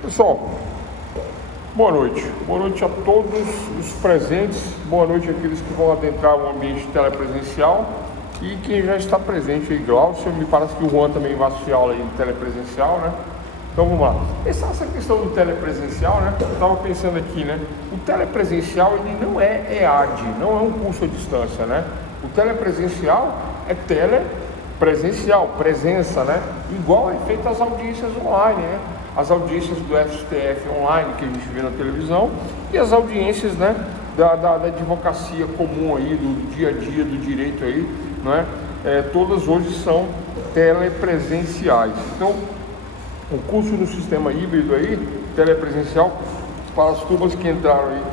Pessoal, boa noite. Boa noite a todos os presentes. Boa noite àqueles que vão adentrar o ambiente telepresencial e quem já está presente aí, Glaucio. Me parece que o Juan também vai assistir aula aí de telepresencial, né? Então vamos lá. Essa questão do telepresencial, né? Eu estava pensando aqui, né? O telepresencial ele não é EAD, não é um curso à distância, né? O telepresencial é telepresencial, presença, né? Igual é feito as audiências online, né? As audiências do STF online que a gente vê na televisão e as audiências, né, da advocacia comum aí, do dia a dia, do direito aí, né? Todas hoje são telepresenciais. Então, o curso no sistema híbrido aí, telepresencial, para as turmas que entraram aí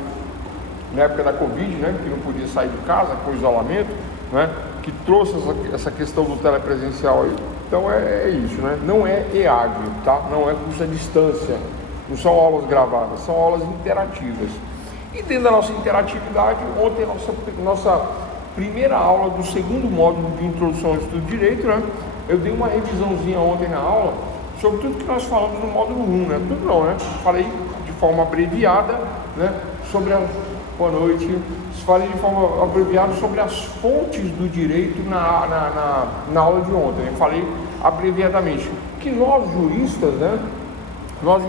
na época da Covid, né, que não podia sair de casa com isolamento, né, que trouxe essa questão do telepresencial aí. Então é isso, né? Não é EAD, tá? Não é curso à distância, não são aulas gravadas, são aulas interativas. E dentro da nossa interatividade, ontem nossa primeira aula do segundo módulo de introdução ao estudo de direito, né? Eu dei uma revisãozinha ontem na aula sobre tudo que nós falamos no módulo 1, né? Tudo não, né? Falei de forma abreviada, né? Boa noite. Falei de forma abreviada sobre as fontes do direito na aula de ontem. Eu falei abreviadamente que nós juristas, né? Nós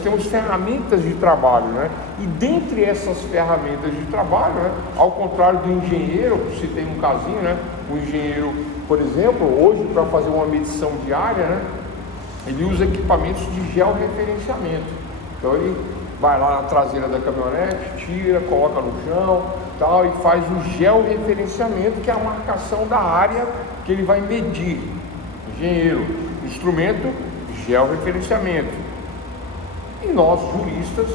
temos ferramentas de trabalho, né? E dentre essas ferramentas de trabalho, né? Ao contrário do engenheiro, se tem um casinho, né? O engenheiro, por exemplo, hoje para fazer uma medição diária, né? Ele usa equipamentos de georreferenciamento. Então ele vai lá na traseira da caminhonete, tira, coloca no chão, tal, e faz o georreferenciamento, que é a marcação da área que ele vai medir. Engenheiro, instrumento, georreferenciamento. E nós, juristas,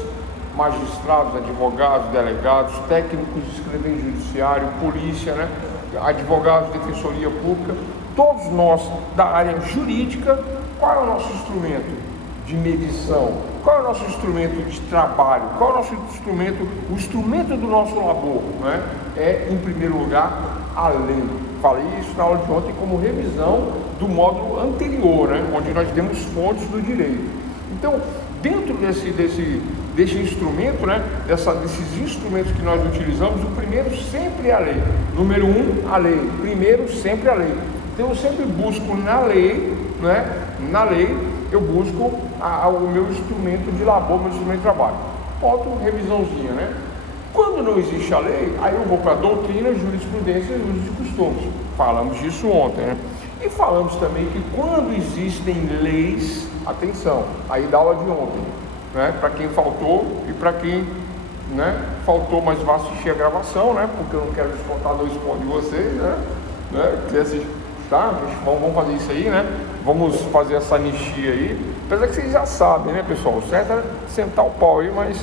magistrados, advogados, delegados, técnicos de escrever em judiciário, polícia, né? Advogados, defensoria pública, todos nós da área jurídica, qual é o nosso instrumento de medição? Qual é o nosso instrumento de trabalho? Qual é o nosso instrumento? O instrumento do nosso labor, né? É, em primeiro lugar, a lei. Falei isso na aula de ontem como revisão do módulo anterior, né? Onde nós temos fontes do direito. Então, dentro desse instrumento, né? Desses instrumentos que nós utilizamos, o primeiro sempre é a lei. Número 1, a lei. Primeiro, sempre a lei. Então, eu sempre busco na lei, né? Na lei, eu busco o meu instrumento de labor, meu instrumento de trabalho. Ponto, revisãozinha, né? Quando não existe a lei, aí eu vou para a doutrina, jurisprudência e usos de costumes. Falamos disso ontem, né? E falamos também que quando existem leis, atenção, aí da aula de ontem, né? Para quem faltou e para quem, né, faltou, mas vai assistir a gravação, né? Porque eu não quero descontar 2 pontos de vocês, né? Tá? Vamos fazer isso aí, né? Vamos fazer essa anistia aí. Apesar que vocês já sabem, né, pessoal? O certo é sentar o pau aí, mas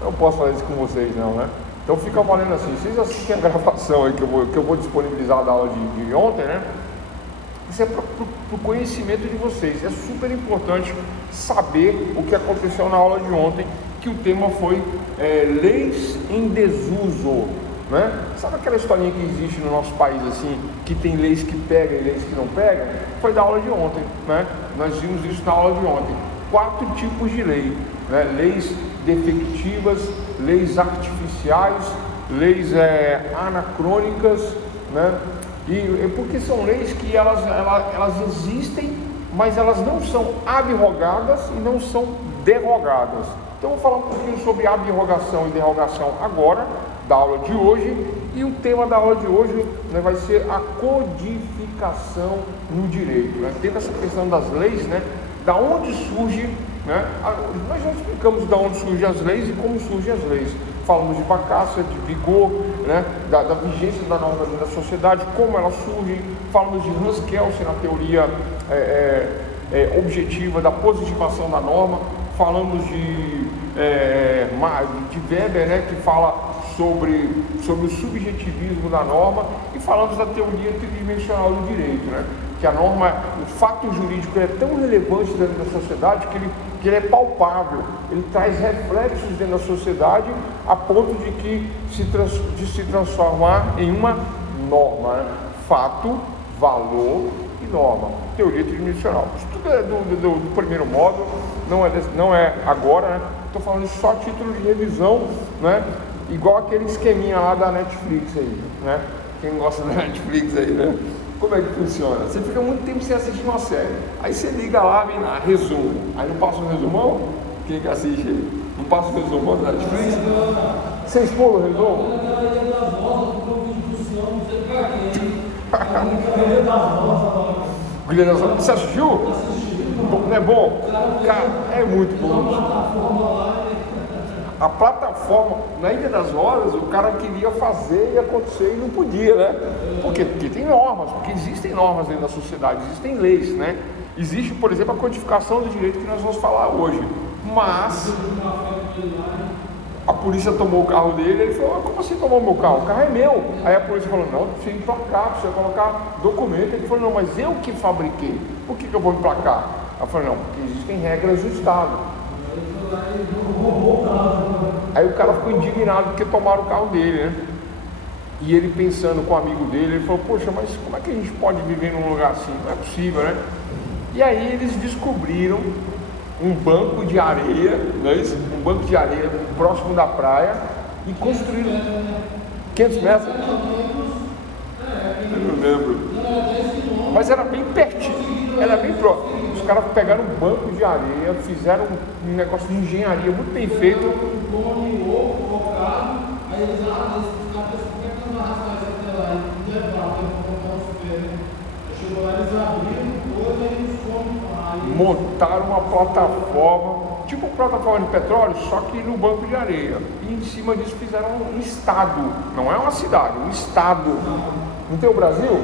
eu não posso fazer isso com vocês, não, né? Então fica valendo assim. Vocês assistem a gravação aí que eu vou disponibilizar da aula de ontem, né? Isso é para o conhecimento de vocês. É super importante saber o que aconteceu na aula de ontem, que o tema foi leis em desuso. Né? Sabe aquela historinha que existe no nosso país assim, que tem leis que pegam e leis que não pegam? Foi da aula de ontem, né? Nós vimos isso na aula de ontem. 4 tipos de lei, né? Leis defectivas, leis artificiais, leis anacrônicas, né? E porque são leis que elas existem, mas elas não são abrogadas e não são derrogadas. Então eu vou falar um pouquinho sobre abrogação e derrogação agora, da aula de hoje, e o tema da aula de hoje, né, vai ser a codificação no direito, né? Dentro dessa questão das leis, né, da onde surge, né, nós já explicamos da onde surgem as leis e como surgem as leis. Falamos de vacácia, de vigor, né, da vigência da norma da sociedade, como ela surge. Falamos de Hans Kelsen na teoria objetiva da positivação da norma. Falamos de Weber, né, que fala sobre o subjetivismo da norma, e falamos da teoria tridimensional do direito, né? Que a norma, o fato jurídico é tão relevante dentro da sociedade que ele é palpável, ele traz reflexos dentro da sociedade a ponto de se transformar em uma norma, né? Fato, valor e norma, teoria tridimensional. Isso tudo é do primeiro módulo, não é agora, né? Estou falando só a título de revisão, né? Igual aquele esqueminha lá da Netflix aí, né? Quem gosta da Netflix aí, né? Como é que funciona? Você fica muito tempo sem assistir uma série, aí você liga lá, vem lá, resumo, aí não passa um resumão? Quem que assiste aí? Não passa o resumão da Netflix? Vocês pôr o resumo? Guilherme, você assistiu? Não é bom? Cara, é muito bom. A plataforma, na Ilha das Rosas, o cara queria fazer e acontecer e não podia, né? Por quê? Porque tem normas, porque existem normas dentro da sociedade, existem leis, né? Existe, por exemplo, a codificação do direito que nós vamos falar hoje. Mas a polícia tomou o carro dele, ele falou, como assim tomou meu carro? O carro é meu. Aí a polícia falou, não, precisa emplacar, precisa colocar documento. Ele falou, não, mas eu que fabriquei, por que eu vou emplacar? Eu falei, não, porque existem regras do Estado. Aí o cara ficou indignado porque tomaram o carro dele, né? E ele pensando com o amigo dele, ele falou, poxa, mas como é que a gente pode viver num lugar assim? Não é possível, né? E aí eles descobriram um banco de areia, não é isso? Um banco de areia próximo da praia e construíram 500 metros. Eu não lembro. Mas era bem pertinho, era bem próximo. Os caras pegaram um banco de areia, fizeram um negócio de engenharia muito bem feito. Montaram uma plataforma, tipo plataforma de petróleo, só que no banco de areia. E em cima disso fizeram um estado, não é uma cidade, um estado. Não tem o Brasil?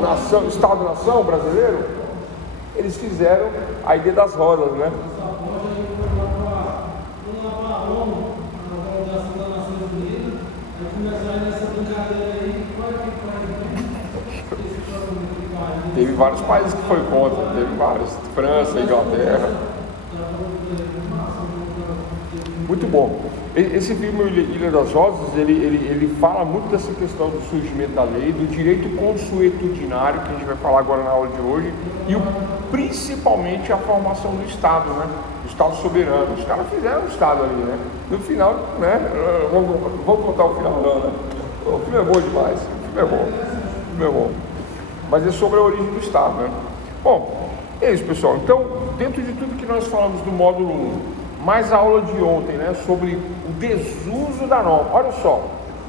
Nação, Estado-nação brasileiro? Eles fizeram a Ilha das Rosas, né? Teve vários países que foi contra, teve vários, França, Inglaterra. Muito bom. Esse filme Ilha das Rosas, ele fala muito dessa questão do surgimento da lei, do direito consuetudinário, que a gente vai falar agora na aula de hoje, e principalmente a formação do Estado, né? O Estado soberano. Os caras fizeram o Estado ali, né? No final, né? Vamos contar o final não, né? O filme é bom demais, o filme é bom, o filme é bom. Mas é sobre a origem do Estado, né? Bom, é isso, pessoal. Então, dentro de tudo que nós falamos do módulo 1, mais a aula de ontem, né, sobre o desuso da norma. Olha só,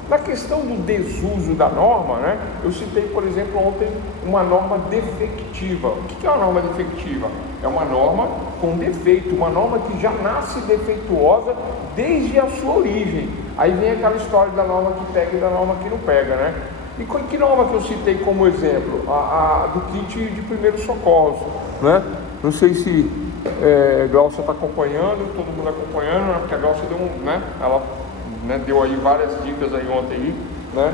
na questão do desuso da norma, né, eu citei, por exemplo, ontem uma norma defectiva. O que é uma norma defectiva? É uma norma com defeito, uma norma que já nasce defeituosa desde a sua origem. Aí vem aquela história da norma que pega e da norma que não pega, né? E que norma que eu citei como exemplo? A do kit de primeiros socorros, né? Não sei se Glaucia está acompanhando, todo mundo acompanhando, né? Porque a Glaucia deu ela, né, deu aí várias dicas aí ontem aí, né?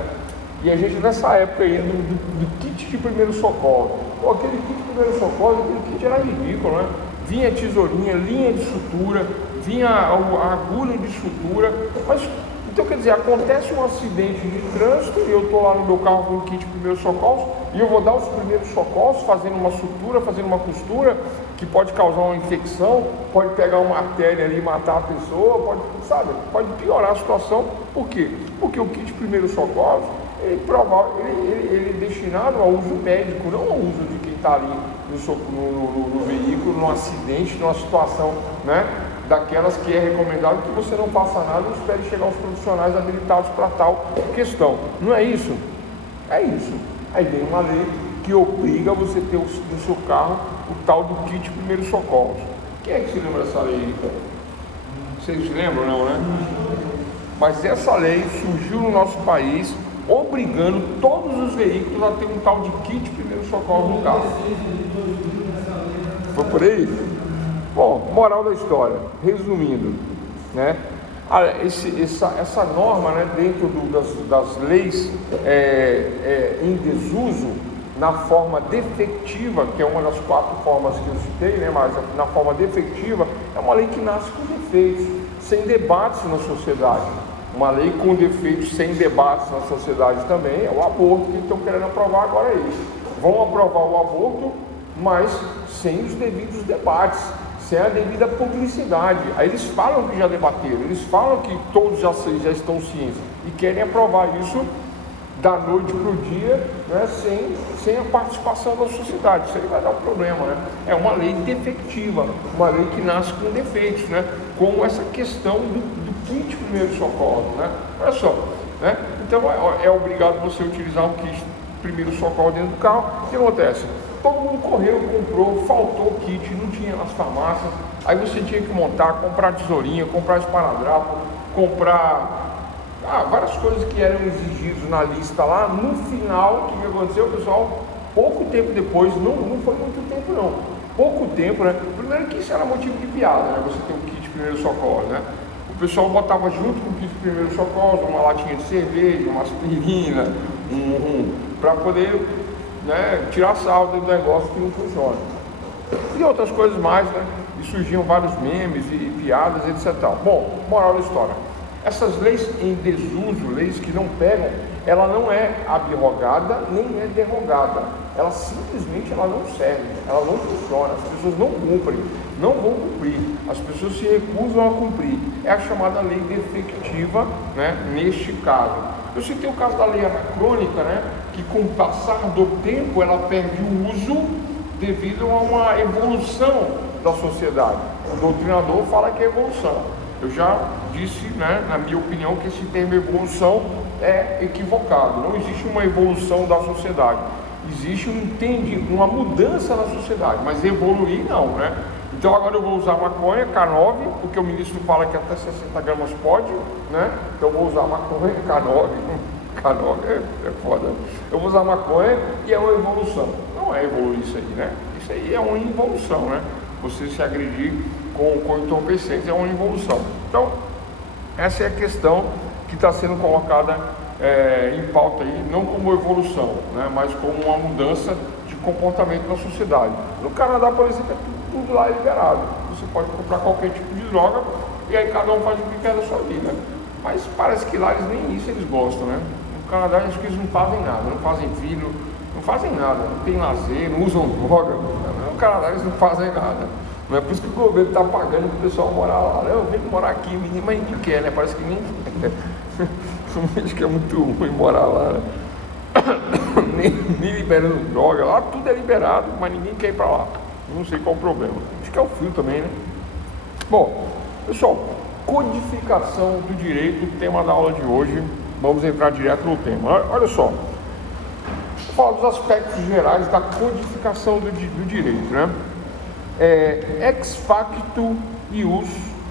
E a gente nessa época aí do kit de primeiro socorro, pô, aquele kit de primeiro socorro, aquele kit era ridículo, né? Vinha tesourinha, linha de sutura, vinha a agulha de sutura, mas então quer dizer, acontece um acidente de trânsito e eu estou lá no meu carro com o kit de primeiros socorros e eu vou dar os primeiros socorros fazendo uma sutura, fazendo uma costura que pode causar uma infecção, pode pegar uma artéria ali e matar a pessoa, pode piorar a situação. Por quê? Porque o kit de primeiros socorros ele é destinado ao uso médico, não ao uso de quem está ali no veículo, num acidente, numa situação, né? Daquelas que é recomendado que você não faça nada e espere chegar os profissionais habilitados para tal questão. Não é isso? É isso. Aí vem uma lei que obriga você a ter no seu carro o tal do kit de primeiros socorros. Quem é que se lembra dessa lei? Vocês se lembram, não, né? Mas essa lei surgiu no nosso país obrigando todos os veículos a ter um tal de kit de primeiros socorros no carro. Foi por aí? Bom, moral da história, resumindo, né? Essa norma, né, dentro das leis em desuso, na forma defectiva, que é uma das 4 formas que eu citei, né, mas na forma defectiva, é uma lei que nasce com defeitos, sem debates na sociedade. Uma lei com defeitos, sem debates na sociedade também, é o aborto que estão querendo aprovar agora, é isso. vão aprovar o aborto, mas sem os devidos debates, sem a devida publicidade. Aí eles falam que já debateram, eles falam que todos já estão cientes e querem aprovar isso da noite para o dia, né, sem a participação da sociedade. Isso aí vai dar um problema, né? É uma lei defectiva, uma lei que nasce com defeitos, né? Como essa questão do kit primeiro socorro, né? Olha só, né? Então é obrigado você utilizar o kit primeiro socorro dentro do carro. O que acontece? Todo mundo correu, comprou, faltou o kit, não tinha nas farmácias. Aí você tinha que montar, comprar tesourinha, comprar esparadrapo, comprar várias coisas que eram exigidas na lista lá. No final, o que aconteceu, pessoal? Pouco tempo depois, não foi muito tempo não, pouco tempo, né? Primeiro que isso era motivo de piada, né? Você tem um kit primeiro socorro, né? O pessoal botava junto com o kit primeiro socorro uma latinha de cerveja, uma aspirina, para poder, né, tirar saldo do negócio que não funciona. E outras coisas mais, né? E surgiam vários memes e piadas, etc. Bom, moral da história. Essas leis em desuso, leis que não pegam, ela não é abrogada nem é derrogada. Ela simplesmente não serve, ela não funciona, as pessoas não cumprem, não vão cumprir, as pessoas se recusam a cumprir. É a chamada lei defectiva, né, neste caso. Eu citei o caso da lei anacrônica, né, que com o passar do tempo ela perde o uso devido a uma evolução da sociedade. O doutrinador fala que é evolução. Eu já disse, né, na minha opinião, que esse termo evolução é equivocado. Não existe uma evolução da sociedade. Existe uma mudança na sociedade, mas evoluir não, né? Então agora eu vou usar maconha, K9, porque o ministro fala que até 60 gramas pode, né? Então eu vou usar maconha, K9, K9 é foda. Eu vou usar maconha e é uma evolução. Não é evoluir isso aí, né? Isso aí é uma involução, né? Você se agredir com entorpecentes é uma involução. Então, essa é a questão que está sendo colocada em pauta aí, não como evolução, né, mas como uma mudança de comportamento na sociedade. No Canadá, por exemplo, tudo lá é liberado. Você pode comprar qualquer tipo de droga e aí cada um faz o que quer da sua vida. Mas parece que lá nem isso eles gostam, né? No Canadá, acho que eles não fazem nada, não fazem filho, não fazem nada, não tem lazer, não usam droga. No Canadá eles não fazem nada. Não é por isso que o governo está pagando para o pessoal morar lá. Eu venho morar aqui, menino, mas ninguém quer, né? Parece que nem. Acho que é muito ruim morar lá, né? nem liberando droga. Lá tudo é liberado, mas ninguém quer ir para lá. Não sei qual o problema. Acho que é o frio também, né? Bom, pessoal, codificação do direito, tema da aula de hoje. Vamos entrar direto no tema. Olha só. Vou falar dos aspectos gerais da codificação do direito, né? Ex facto ius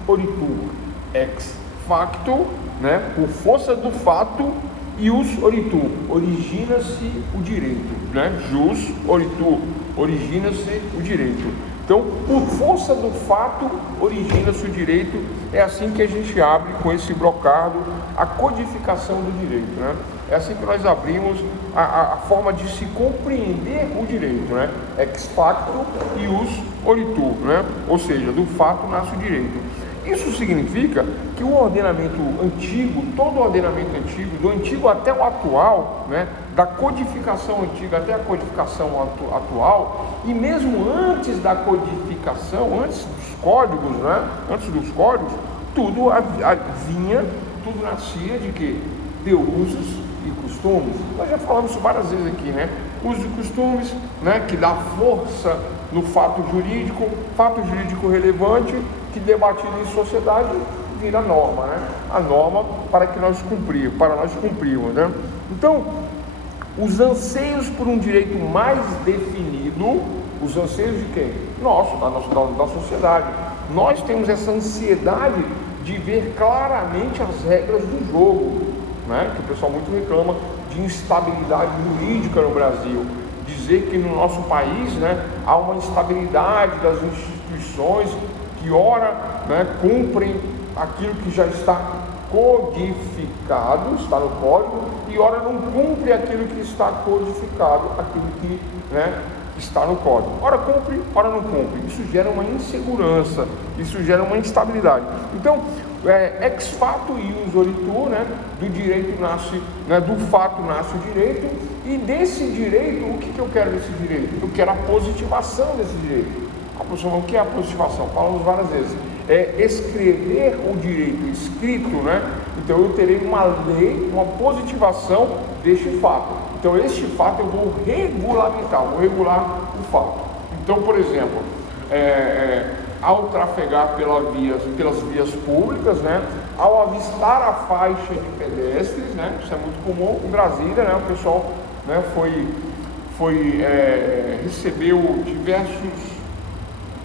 oritur. Ex facto, né, por força do fato, ius oritur, origina-se o direito, né? Jus oritur, origina-se o direito. Então, por força do fato, origina-se o direito. É assim que a gente abre com esse brocado a codificação do direito, né? É assim que nós abrimos a forma de se compreender o direito, né? Ex facto ius oritur, né? Ou seja, do fato nasce o direito. Isso significa que o ordenamento antigo, todo o ordenamento antigo, do antigo até o atual, né? Da codificação antiga até a codificação atual, e mesmo antes da codificação, antes dos códigos, né? Antes dos códigos, tudo vinha, tudo nascia de quê? De usos e costumes. Nós já falamos isso várias vezes aqui, né? Usos e costumes, né? Que dá força no fato jurídico relevante, que debatido em sociedade vira norma, né? A norma para nós cumprirmos, né? Então, os anseios por um direito mais definido, os anseios de quem? Nosso, da sociedade. Nós temos essa ansiedade de ver claramente as regras do jogo, né? Que o pessoal muito reclama de instabilidade jurídica no Brasil. Dizer que no nosso país, né, há uma instabilidade das instituições que ora, né, cumprem aquilo que já está codificado, está no código, e ora não cumpre aquilo que está codificado, aquilo que, né, está no código. Ora cumpre, ora não cumpre. Isso gera uma insegurança, isso gera uma instabilidade. Então, ex fato ius oritur, né? Do direito nasce, né? Do fato nasce o direito, e desse direito, o que eu quero desse direito? Eu quero a positivação desse direito. O que é a positivação? Falamos várias vezes. É escrever o direito escrito, né? Então eu terei uma lei, uma positivação deste fato. Então este fato eu vou regulamentar, vou regular o fato. Então, por exemplo, ao trafegar pelas vias públicas, né? Ao avistar a faixa de pedestres, né? Isso é muito comum em Brasília, né? O pessoal, né, recebeu diversos.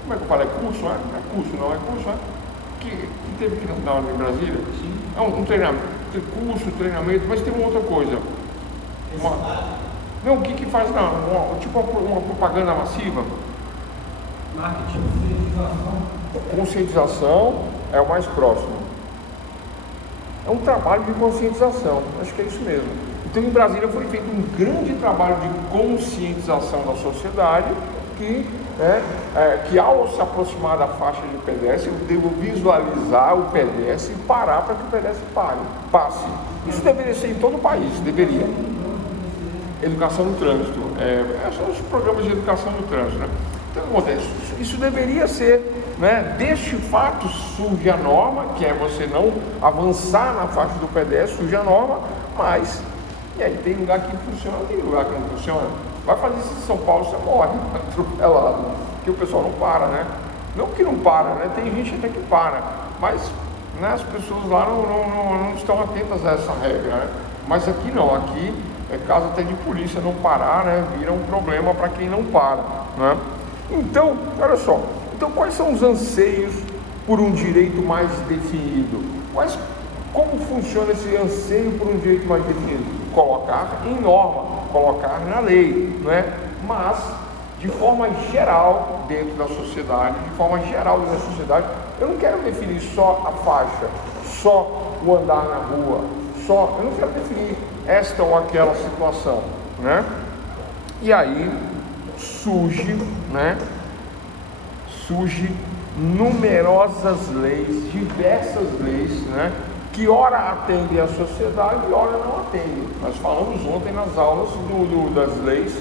Como é que eu falo? É curso, né? É curso, não é curso, né? Que teve que dar em Brasília? Sim. É um treinamento, tem curso, treinamento, mas tem uma outra coisa. Não, o que faz? Não, tipo uma propaganda massiva. Marketing, conscientização é o mais próximo. É um trabalho de conscientização, acho que é isso mesmo. Então, em Brasília foi feito um grande trabalho de conscientização da sociedade que ao se aproximar da faixa de pedestre, eu devo visualizar o pedestre e parar para que o pedestre passe. Isso deveria ser em todo o país, deveria. Educação no trânsito, são os programas de educação no trânsito, né? Então, o que acontece? Isso deveria ser, né? Deste fato surge a norma, que é você não avançar na faixa do pedestre, surge a norma, mas, e aí tem lugar que funciona, tem lugar que não funciona. Vai fazer isso em São Paulo, você morre atropelado, porque o pessoal não para, né? Não que não para, né? Tem gente até que para, mas, né, as pessoas lá não estão atentas a essa regra, né? Mas aqui não, aqui é caso até de polícia não parar, né? Vira um problema para quem não para, né? Então, olha só, então quais são os anseios por um direito mais definido? Como funciona esse anseio por um direito mais definido? Colocar em norma, colocar na lei, não é? Mas, de forma geral, dentro da sociedade, eu não quero definir só a faixa, só o andar na rua, eu não quero definir esta ou aquela situação, né? E aí surge numerosas leis, diversas leis, né? Que ora atendem a sociedade e ora não atendem. Nós falamos ontem nas aulas das leis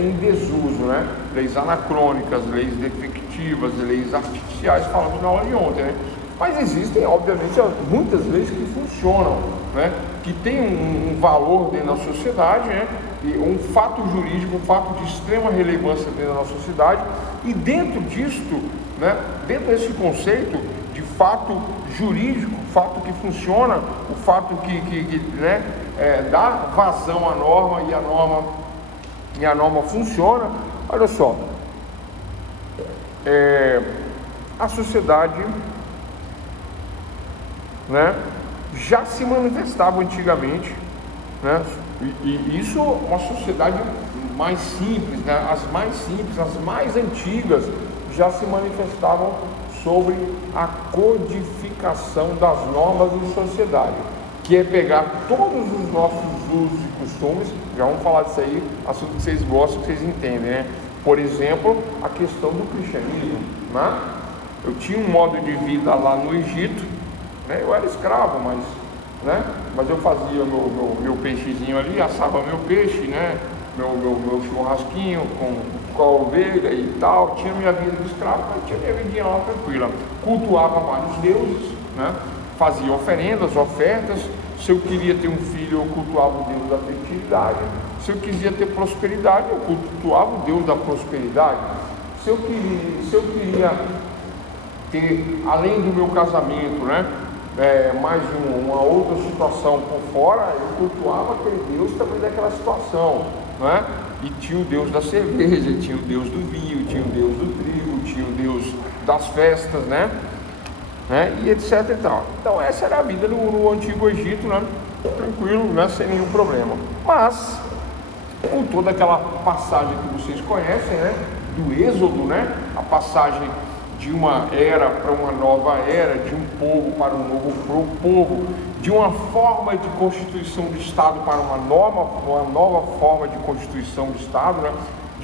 em desuso, né? Leis anacrônicas, leis defectivas, leis artificiais, falamos na aula de ontem, né? Mas existem, obviamente, muitas leis que funcionam, né? Que tem um valor dentro da sociedade, né? E um fato jurídico, um fato de extrema relevância dentro da nossa sociedade, e dentro disto, né? Dentro desse conceito de fato jurídico, fato que funciona, o fato que dá vazão à norma e a norma funciona. Olha só, a sociedade, né, já se manifestava antigamente, né, e isso uma sociedade mais simples, né, as mais antigas já se manifestavam sobre a codificação das normas de sociedade, que é pegar todos os nossos usos e costumes. Já vamos falar disso aí, assunto que vocês gostam, que vocês entendem, né? Por exemplo, a questão do cristianismo, né? Eu tinha um modo de vida lá no Egito, né? Eu era escravo, mas eu fazia meu peixezinho ali, assava meu peixe, né? Meu churrasquinho com a ovelha e tal, tinha minha vida de escravo, mas tinha minha vidinha lá tranquila. Cultuava vários deuses, né? Fazia oferendas, ofertas. Se eu queria ter um filho, eu cultuava o Deus da fertilidade. Se eu quisia ter prosperidade, eu cultuava o Deus da prosperidade. Se eu queria ter, além do meu casamento, né, mais uma outra situação por fora, eu cultuava aquele Deus também daquela situação, né? E tinha o Deus da cerveja, tinha o Deus do vinho, tinha o Deus do trigo, tinha o Deus das festas, né? E etc e tal. Então essa era a vida no Antigo Egito, né? Tranquilo, né? Sem nenhum problema. Mas, com toda aquela passagem que vocês conhecem, né? Do Êxodo, né? A passagem de uma era para uma nova era, de um povo para um novo povo, de uma forma de constituição do Estado para uma nova forma de constituição do Estado, né?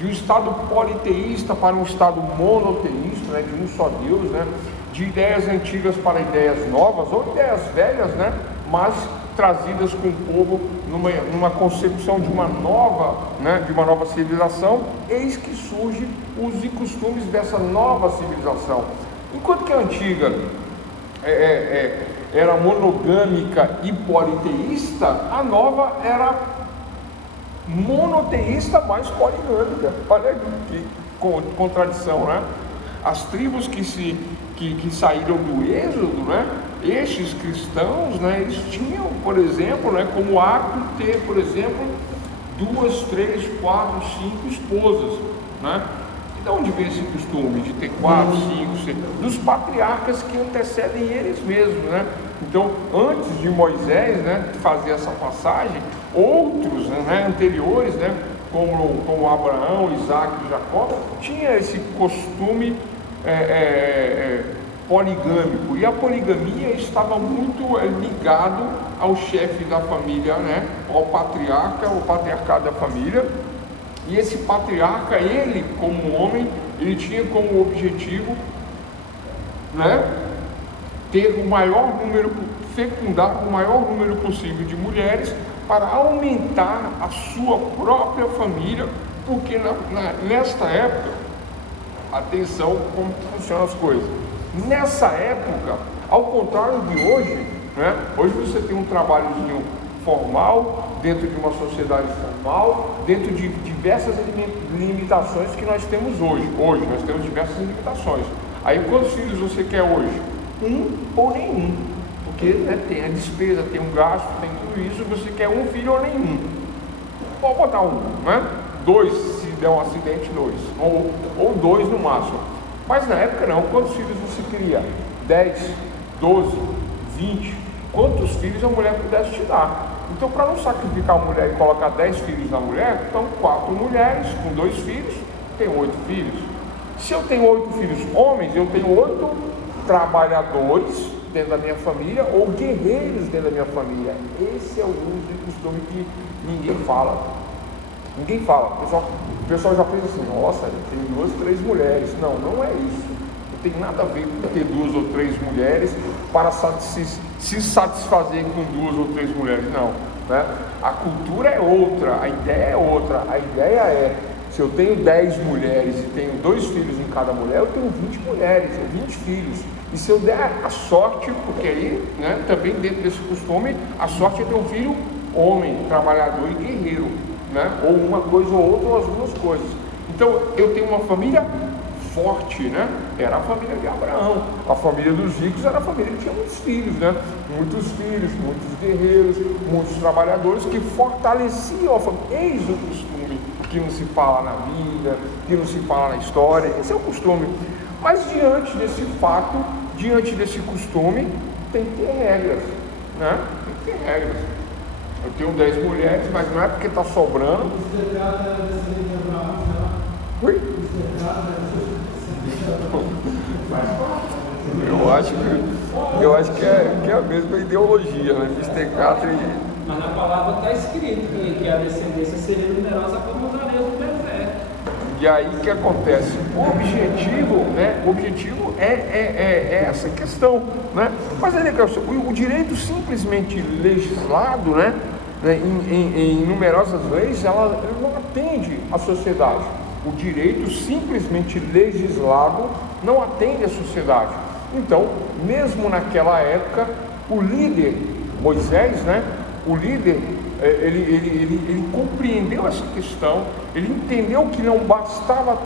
de um estado politeísta para um estado monoteísta, né, de um só Deus, né, de ideias antigas para ideias novas, ou ideias velhas, né, mas trazidas com o povo numa concepção de uma nova, né, de uma nova civilização. Eis que surge os costumes dessa nova civilização. Enquanto que a antiga era monogâmica e politeísta, a nova era monoteísta mais poligâmica. Olha que contradição, né? As tribos que saíram do Êxodo, né? Estes cristãos, né? Eles tinham, por exemplo, né, como hábito ter, por exemplo, 2, 3, 4, 5 esposas, né? E de onde vem esse costume de ter 4, 5, 6? Dos patriarcas que antecedem eles mesmos, né? Então, antes de Moisés, né, fazer essa passagem, outros, né, anteriores, né, como Abraão, Isaac e Jacó, tinha esse costume poligâmico, e a poligamia estava muito ligado ao chefe da família, né, ao patriarca, ao patriarcado da família. E esse patriarca, ele como homem, ele tinha como objetivo, né, ter o maior número, fecundar o maior número possível de mulheres para aumentar a sua própria família, porque nesta época, atenção como funcionam as coisas, nessa época, ao contrário de hoje, né, hoje você tem um trabalhozinho formal, dentro de uma sociedade formal, dentro de diversas limitações que nós temos hoje. Hoje nós temos diversas limitações. Aí quantos filhos você quer hoje? Um ou nenhum, porque, né, tem a despesa, tem um gasto, tem tudo isso. Você quer um filho ou nenhum? Pode botar um, né? 2, se der um acidente, 2, ou 2 no máximo. Mas na época não. Quantos filhos você queria? 10, 12, 20? Quantos filhos a mulher pudesse te dar? Então, para não sacrificar a mulher e colocar 10 filhos na mulher, então 4 mulheres com 2 filhos, tem 8 filhos. Se eu tenho 8 filhos homens, eu tenho 8 trabalhadores dentro da minha família, ou guerreiros dentro da minha família. Esse é o uso e costume que ninguém fala. Ninguém fala. O pessoal já pensa assim: nossa, tem 2, 3 mulheres. Não, não é isso. Não tem nada a ver com ter 2 ou 3 mulheres para se satisfazer com 2 ou 3 mulheres. Não, né? A cultura é outra, a ideia é outra. A ideia é: se eu tenho 10 mulheres e tenho 2 filhos em cada mulher, eu tenho 20 mulheres, ou 20 filhos. E se eu der a sorte, porque aí, né, também dentro desse costume, a sorte é ter um filho homem, trabalhador e guerreiro, né? Ou uma coisa ou outra, ou as duas coisas. Então eu tenho uma família forte, né? Era a família de Abraão. A família dos ricos era a família que tinha muitos filhos, né? Muitos filhos, muitos guerreiros, muitos trabalhadores que fortaleciam a família. Eis o costume que não se fala na Bíblia, que não se fala na história. Esse é o costume. Mas diante desse fato, diante desse costume, tem que ter regras, né? Tem que ter regras. Eu tenho 10 mulheres, mas não é porque está sobrando. Oi? Eu acho que é a mesma ideologia, né? Mr. Catra. Mas na palavra está escrito que a descendência seria numerosa como os areias do deserto. E aí o que acontece? O objetivo é essa questão, né? Mas aí, o direito simplesmente legislado, né, em numerosas leis, ela não atende à sociedade. O direito simplesmente legislado não atende à sociedade. Então, mesmo naquela época, o líder, Moisés, né, o líder, ele compreendeu essa questão, ele entendeu que não bastava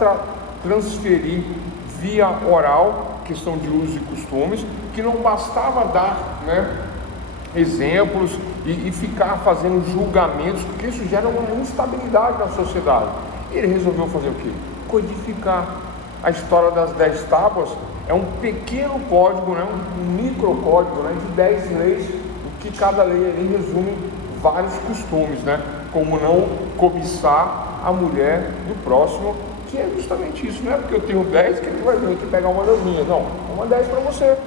transferir via oral, questão de usos e costumes, que não bastava dar, né, exemplos e ficar fazendo julgamentos, porque isso gera uma instabilidade na sociedade. Ele resolveu fazer o quê? Codificar. A história das 10 tábuas é um pequeno código, né, um microcódigo, né, de 10 leis, que cada lei ali resume vários costumes, né, como não cobiçar a mulher do próximo, que é justamente isso. Não é porque eu tenho 10 que ele vai vir aqui pegar uma das minhas. Não, uma 10 para você.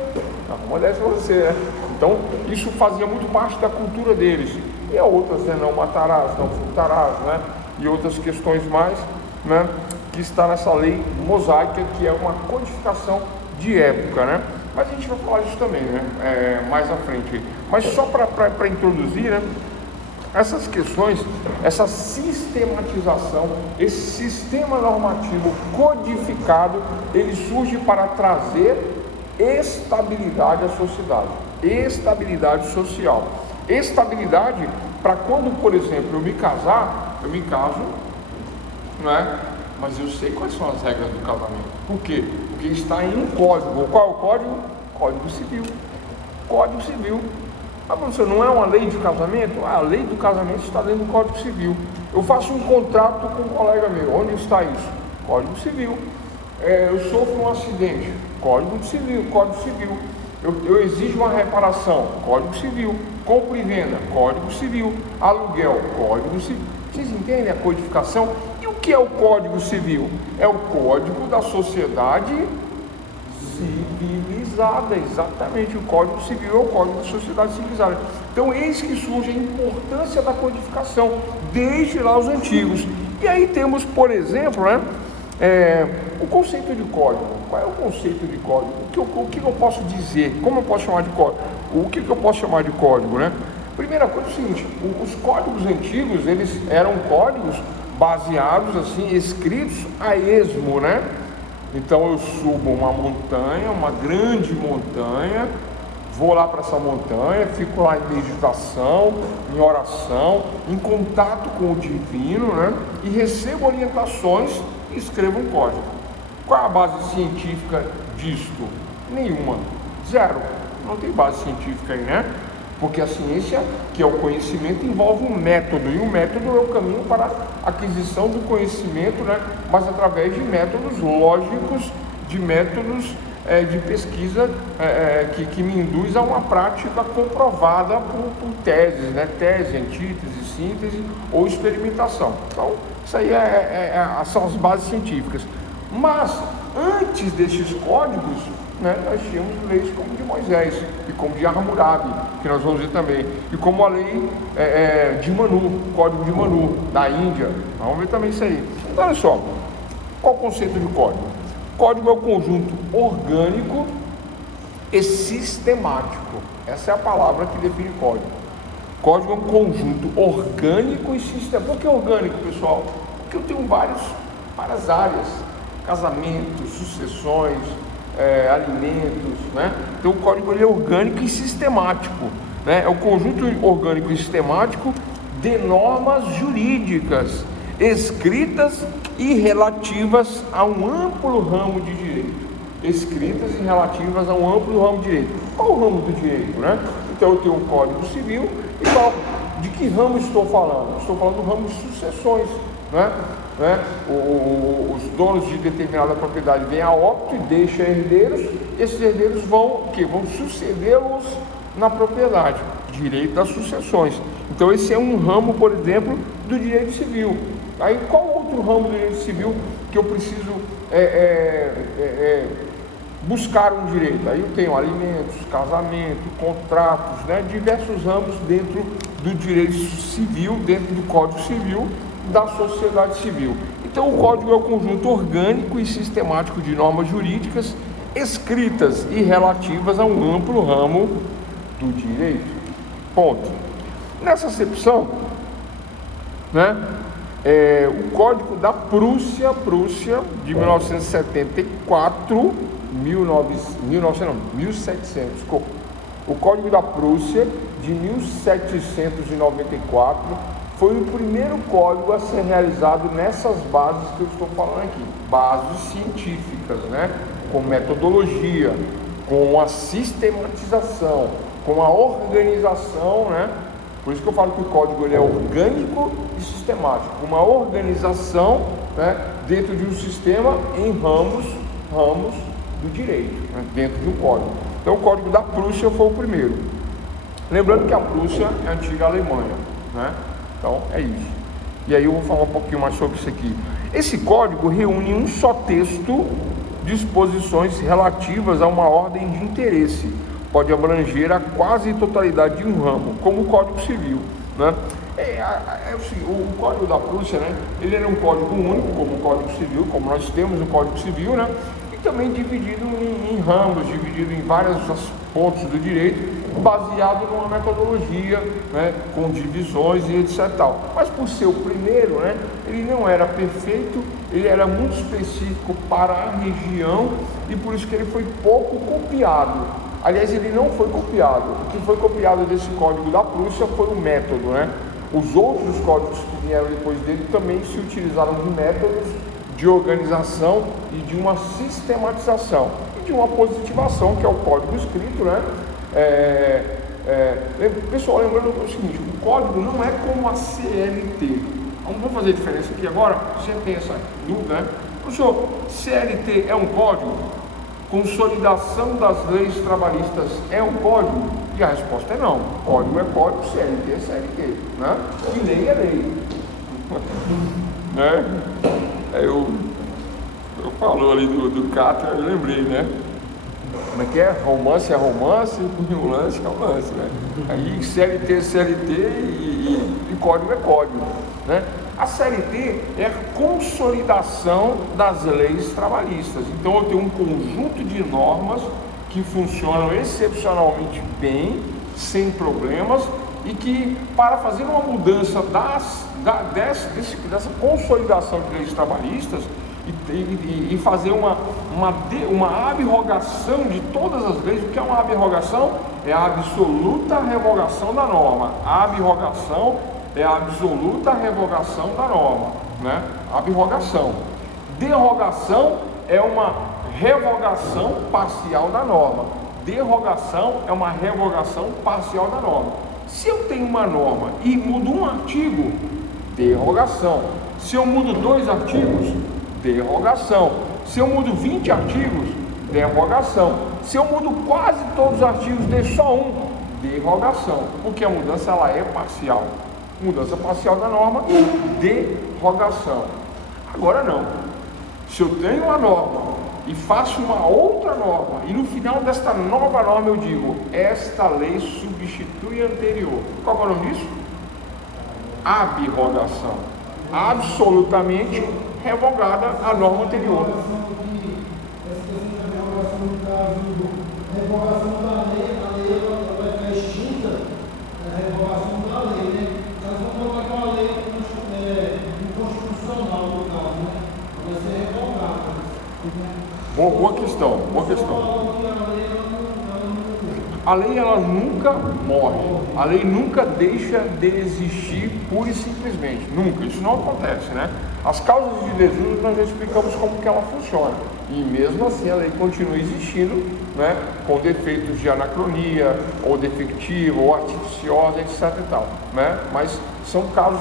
Não, uma 10 para você, né? Então, isso fazia muito parte da cultura deles. E a outras, né, não matarás, não furtarás, né, e outras questões mais. né, que está nessa lei mosaica, que é uma codificação de época, né? Mas a gente vai falar disso também, né, mais à frente. Mas só para introduzir, né, essas questões, essa sistematização, esse sistema normativo codificado, ele surge para trazer estabilidade à sociedade, estabilidade social, estabilidade para quando, por exemplo, eu me caso, não é? Mas eu sei quais são as regras do casamento. Por quê? Porque está em um código. Qual é o código? Código Civil. Código Civil. Ah, professor, não é uma lei de casamento? Ah, a lei do casamento está dentro do Código Civil. Eu faço um contrato com um colega meu. Onde está isso? Código Civil. Eu sofro um acidente. Código Civil. Código Civil. Eu exijo uma reparação. Código Civil. Compra e venda. Código Civil. Aluguel. Código Civil. Vocês entendem a codificação? E o que é o Código Civil? É o código da sociedade civilizada, exatamente. O Código Civil é o código da sociedade civilizada. Então, eis que surge a importância da codificação, desde lá os antigos. E aí temos, por exemplo, né, o conceito de código. Qual é o conceito de código? O que eu posso dizer? Como eu posso chamar de código? O que eu posso chamar de código, né? Primeira coisa é o seguinte, os códigos antigos, eles eram códigos baseados, assim, escritos a esmo, né? Então eu subo uma montanha, uma grande montanha, vou lá para essa montanha, fico lá em meditação, em oração, em contato com o divino, né? E recebo orientações e escrevo um código. Qual é a base científica disto? Nenhuma. Zero. Não tem base científica aí, né? Porque a ciência, que é o conhecimento, envolve um método, e o método é o caminho para a aquisição do conhecimento, né? Mas através de métodos lógicos, de métodos de pesquisa que me induz a uma prática comprovada por teses, né? Tese, antítese, síntese ou experimentação. Então, isso aí são as bases científicas. Mas, antes destes códigos, né, nós tínhamos leis como de Moisés e como de Hammurabi, que nós vamos ver também, e como a lei de Manu, Código de Manu, da Índia. Vamos ver também isso aí. Então, olha só, qual o conceito de código? Código é o conjunto orgânico e sistemático. Essa é a palavra que define código. Código é um conjunto orgânico e sistemático. Por que orgânico, pessoal? Porque eu tenho várias áreas, casamentos, sucessões, alimentos, né? Então o código ele é orgânico e sistemático, né? É o conjunto orgânico e sistemático de normas jurídicas escritas e relativas a um amplo ramo de direito. Escritas e relativas a um amplo ramo de direito. Qual o ramo do direito, né? Então eu tenho um Código Civil e de que ramo estou falando? Estou falando do ramo de sucessões, né? Os donos de determinada propriedade vêm a óbito e deixam herdeiros. Esses herdeiros vão sucedê-los na propriedade, direito das sucessões. Então esse é um ramo, por exemplo, do direito civil. Aí qual outro ramo do direito civil que eu preciso buscar um direito? Aí eu tenho alimentos, casamento, contratos, né? Diversos ramos dentro do direito civil, dentro do Código Civil da sociedade civil. Então o código é o conjunto orgânico e sistemático de normas jurídicas escritas e relativas a um amplo ramo do direito. Ponto. Nessa acepção, né, o Código da Prússia de 1700, o Código da Prússia de 1794 foi o primeiro código a ser realizado nessas bases que eu estou falando aqui, bases científicas, né? Com metodologia, com a sistematização, com a organização, né? Por isso que eu falo que o código ele é orgânico e sistemático, uma organização, né, dentro de um sistema em ramos do direito, né, dentro de um código. Então o Código da Prússia foi o primeiro. Lembrando que a Prússia é a antiga Alemanha, né? Então é isso. E aí eu vou falar um pouquinho mais sobre isso aqui. Esse código reúne em um só texto disposições relativas a uma ordem de interesse. Pode abranger a quase totalidade de um ramo, como o Código Civil, né? O Código da Prússia, né, ele era um código único, como o Código Civil, como nós temos o Código Civil, né, e também dividido em ramos, dividido em vários pontos do direito, baseado numa metodologia, né, com divisões e etc. Tal. Mas por ser o primeiro, né, ele não era perfeito, ele era muito específico para a região e por isso que ele foi pouco copiado. Aliás, ele não foi copiado. O que foi copiado desse Código da Prússia foi o método, né? Os outros códigos que vieram depois dele também se utilizaram de métodos de organização e de uma sistematização e de uma positivação, que é o código escrito, né? Pessoal, lembrando o seguinte, o código não é como a CLT. Vamos fazer a diferença aqui agora, você tem essa dúvida, né? Professor, CLT é um código? Consolidação das leis trabalhistas é um código? E a resposta é não. Código é código, CLT é CLT, né? E lei é lei. Né? Eu falo ali do Cátia, eu lembrei, né? Como é que é? Romance é romance, lance é lance, né? Aí CLT é CLT e código é código, né? A CLT é a consolidação das leis trabalhistas. Então eu tenho um conjunto de normas que funcionam excepcionalmente bem, sem problemas, e que para fazer uma mudança dessa consolidação de leis trabalhistas e fazer uma abrogação de todas as leis. O que é uma abrogação? É a absoluta revogação da norma. A abrogação é a absoluta revogação da norma, né? Abrogação. Derrogação é uma revogação parcial da norma. Derrogação é uma revogação parcial da norma. Se eu tenho uma norma e mudo um artigo, derrogação. Se eu mudo 2 artigos, derrogação. Se eu mudo 20 artigos, derrogação. Se eu mudo quase todos os artigos, deixo só um, derrogação. Porque a mudança ela é parcial. Mudança parcial da norma, derrogação. Agora não. Se eu tenho uma norma e faço uma outra norma, e no final desta nova norma eu digo, esta lei substitui a anterior. Qual é o nome disso? Abrogação. Absolutamente revogada a norma anterior. Revogação da lei, a lei vai ficar extinta, a revogação da lei, né? Nós vamos colocar uma lei inconstitucional, no caso, né? Vai ser revogada. Boa questão, boa questão. A lei ela nunca morre, a lei nunca deixa de existir pura e simplesmente, nunca, isso não acontece, né? As causas de desuso nós já explicamos como que ela funciona, e mesmo assim a lei continua existindo, né? Com defeitos de anacronia, ou defectiva, ou artificiosa, etc e tal, né? Mas são casos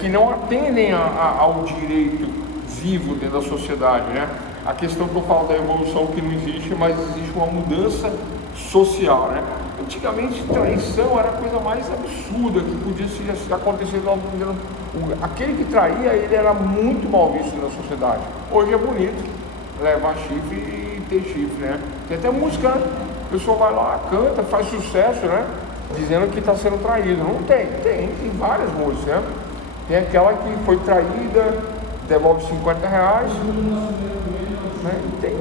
que não atendem ao direito vivo dentro da sociedade, né? A questão que eu falo da evolução que não existe, mas existe uma mudança social, né? Antigamente traição era a coisa mais absurda que podia acontecer. Aquele que traía, ele era muito mal visto na sociedade. Hoje é bonito levar chifre e ter chifre, né? Tem até música, né? A pessoa vai lá, canta, faz sucesso, né? Dizendo que está sendo traído. Não tem, tem várias músicas, né? Tem aquela que foi traída, devolve R$50, né? Tem.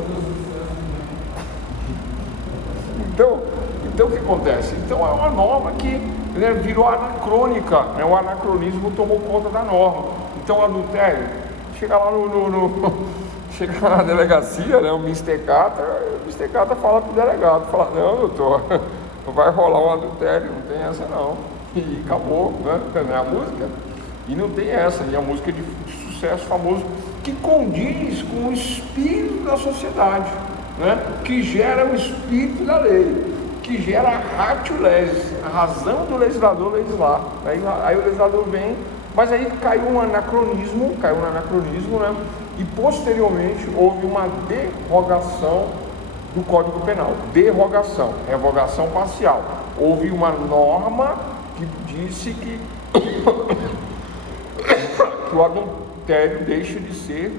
Então o que acontece? Então é uma norma que, né, virou anacrônica, né? O anacronismo tomou conta da norma. Então o adultério, chega lá chega lá na delegacia, né? O mistecata fala pro delegado, fala, não, doutor, vai rolar um adultério, não tem essa não. E acabou, né? É a música. E não tem essa, e a música de sucesso famoso que condiz com o espírito da sociedade, né? Que gera o espírito da lei, que gera a ratio legis, a razão do legislador legislar. Aí o legislador vem, mas aí caiu um anacronismo, né? E posteriormente houve uma derrogação do Código Penal. Derrogação, revogação parcial. Houve uma norma que disse que o adultério deixa de ser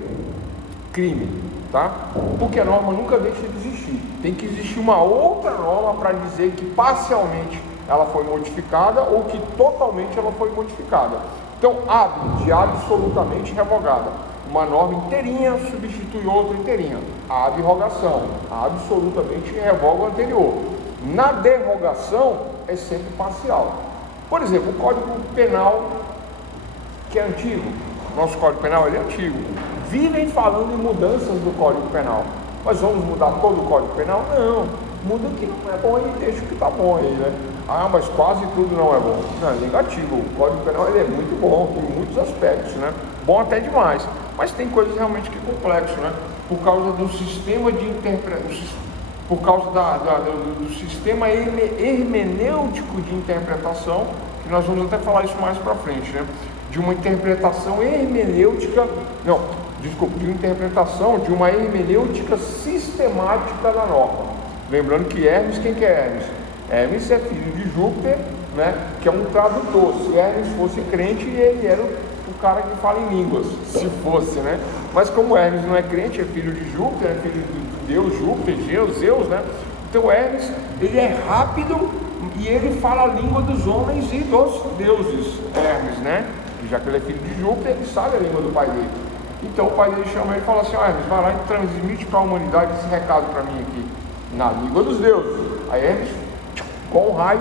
crime, tá? Porque a norma nunca deixa de existir. Tem que existir uma outra norma para dizer que parcialmente ela foi modificada ou que totalmente ela foi modificada. Então, ab, de absolutamente revogada. Uma norma inteirinha substitui outra inteirinha. A abrogação, absolutamente revoga o anterior. Na derrogação, é sempre parcial. Por exemplo, o Código Penal, que é antigo, nosso Código Penal ele é antigo, vivem falando em mudanças do Código Penal. Mas vamos mudar todo o Código Penal? Não, muda o que não é bom e deixa o que está bom aí, né? Ah, mas quase tudo não é bom. Não, é negativo. O Código Penal ele é muito bom, tem muitos aspectos, né? Bom até demais. Mas tem coisas realmente que é complexo, né? Por causa do sistema de interpretação, por causa do sistema hermenêutico de interpretação, que nós vamos até falar isso mais para frente, né? De uma interpretação hermenêutica, de interpretação de uma hermenêutica sistemática da norma. Lembrando que Hermes, quem que é Hermes? Hermes é filho de Júpiter, né? Que é um tradutor. Se Hermes fosse crente, ele era o cara que fala em línguas, se fosse, né? Mas como Hermes não é crente, é filho de Júpiter, é filho de Deus Júpiter, Zeus, né? Então Hermes, ele é rápido e ele fala a língua dos homens e dos deuses, Hermes, né? E já que ele é filho de Júpiter, ele sabe a língua do pai dele. Então o pai dele chama ele e fala assim: Hermes, vai lá e transmite para a humanidade esse recado para mim aqui, na língua dos deuses. Aí Hermes, com um raio,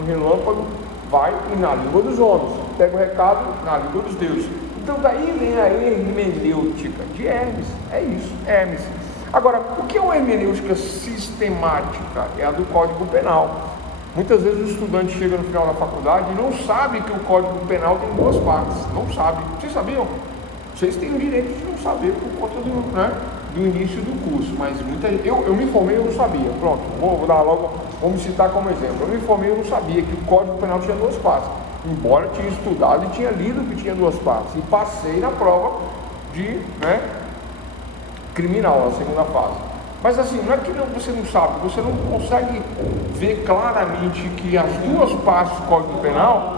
um relâmpago, vai e na língua dos homens, pega o recado na língua dos deuses. Então daí vem a hermenêutica de Hermes, é isso, Hermes. Agora, o que é uma hermenêutica sistemática? É a do Código Penal. Muitas vezes o estudante chega no final da faculdade e não sabe que o Código Penal tem duas partes, não sabe. Vocês sabiam? Vocês têm o direito de não saber por conta do início do curso, mas eu me formei e eu não sabia. Pronto, vou dar logo, vou me citar como exemplo. Eu me formei e eu não sabia que o Código Penal tinha duas partes, embora eu tinha estudado e tinha lido que tinha duas partes, e passei na prova de criminal, na segunda fase. Mas assim, não é que você não sabe, você não consegue ver claramente que as duas partes do Código Penal...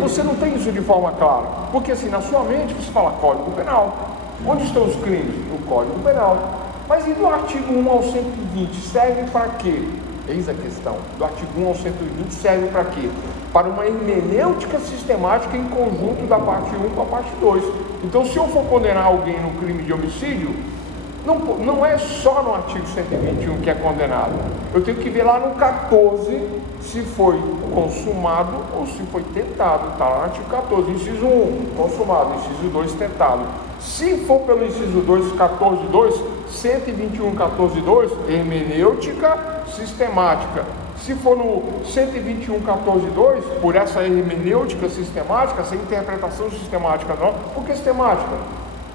você não tem isso de forma clara, porque assim, na sua mente você fala Código Penal. Onde estão os crimes? No Código Penal. Mas e do artigo 1 ao 120 serve para quê? Eis a questão. Do artigo 1 ao 120 serve para quê? Para uma hermenêutica sistemática em conjunto da parte 1 com a parte 2. Então, se eu for condenar alguém no crime de homicídio, não é só no artigo 121 que é condenado. Eu tenho que ver lá no 14 se foi consumado ou se foi tentado. Está lá no artigo 14, inciso 1, consumado, inciso 2, tentado. Se for pelo inciso 2, 14.2, 121, 14.2, hermenêutica sistemática. Se for no 121, 14.2, por essa hermenêutica sistemática, essa interpretação sistemática, não. Por que sistemática?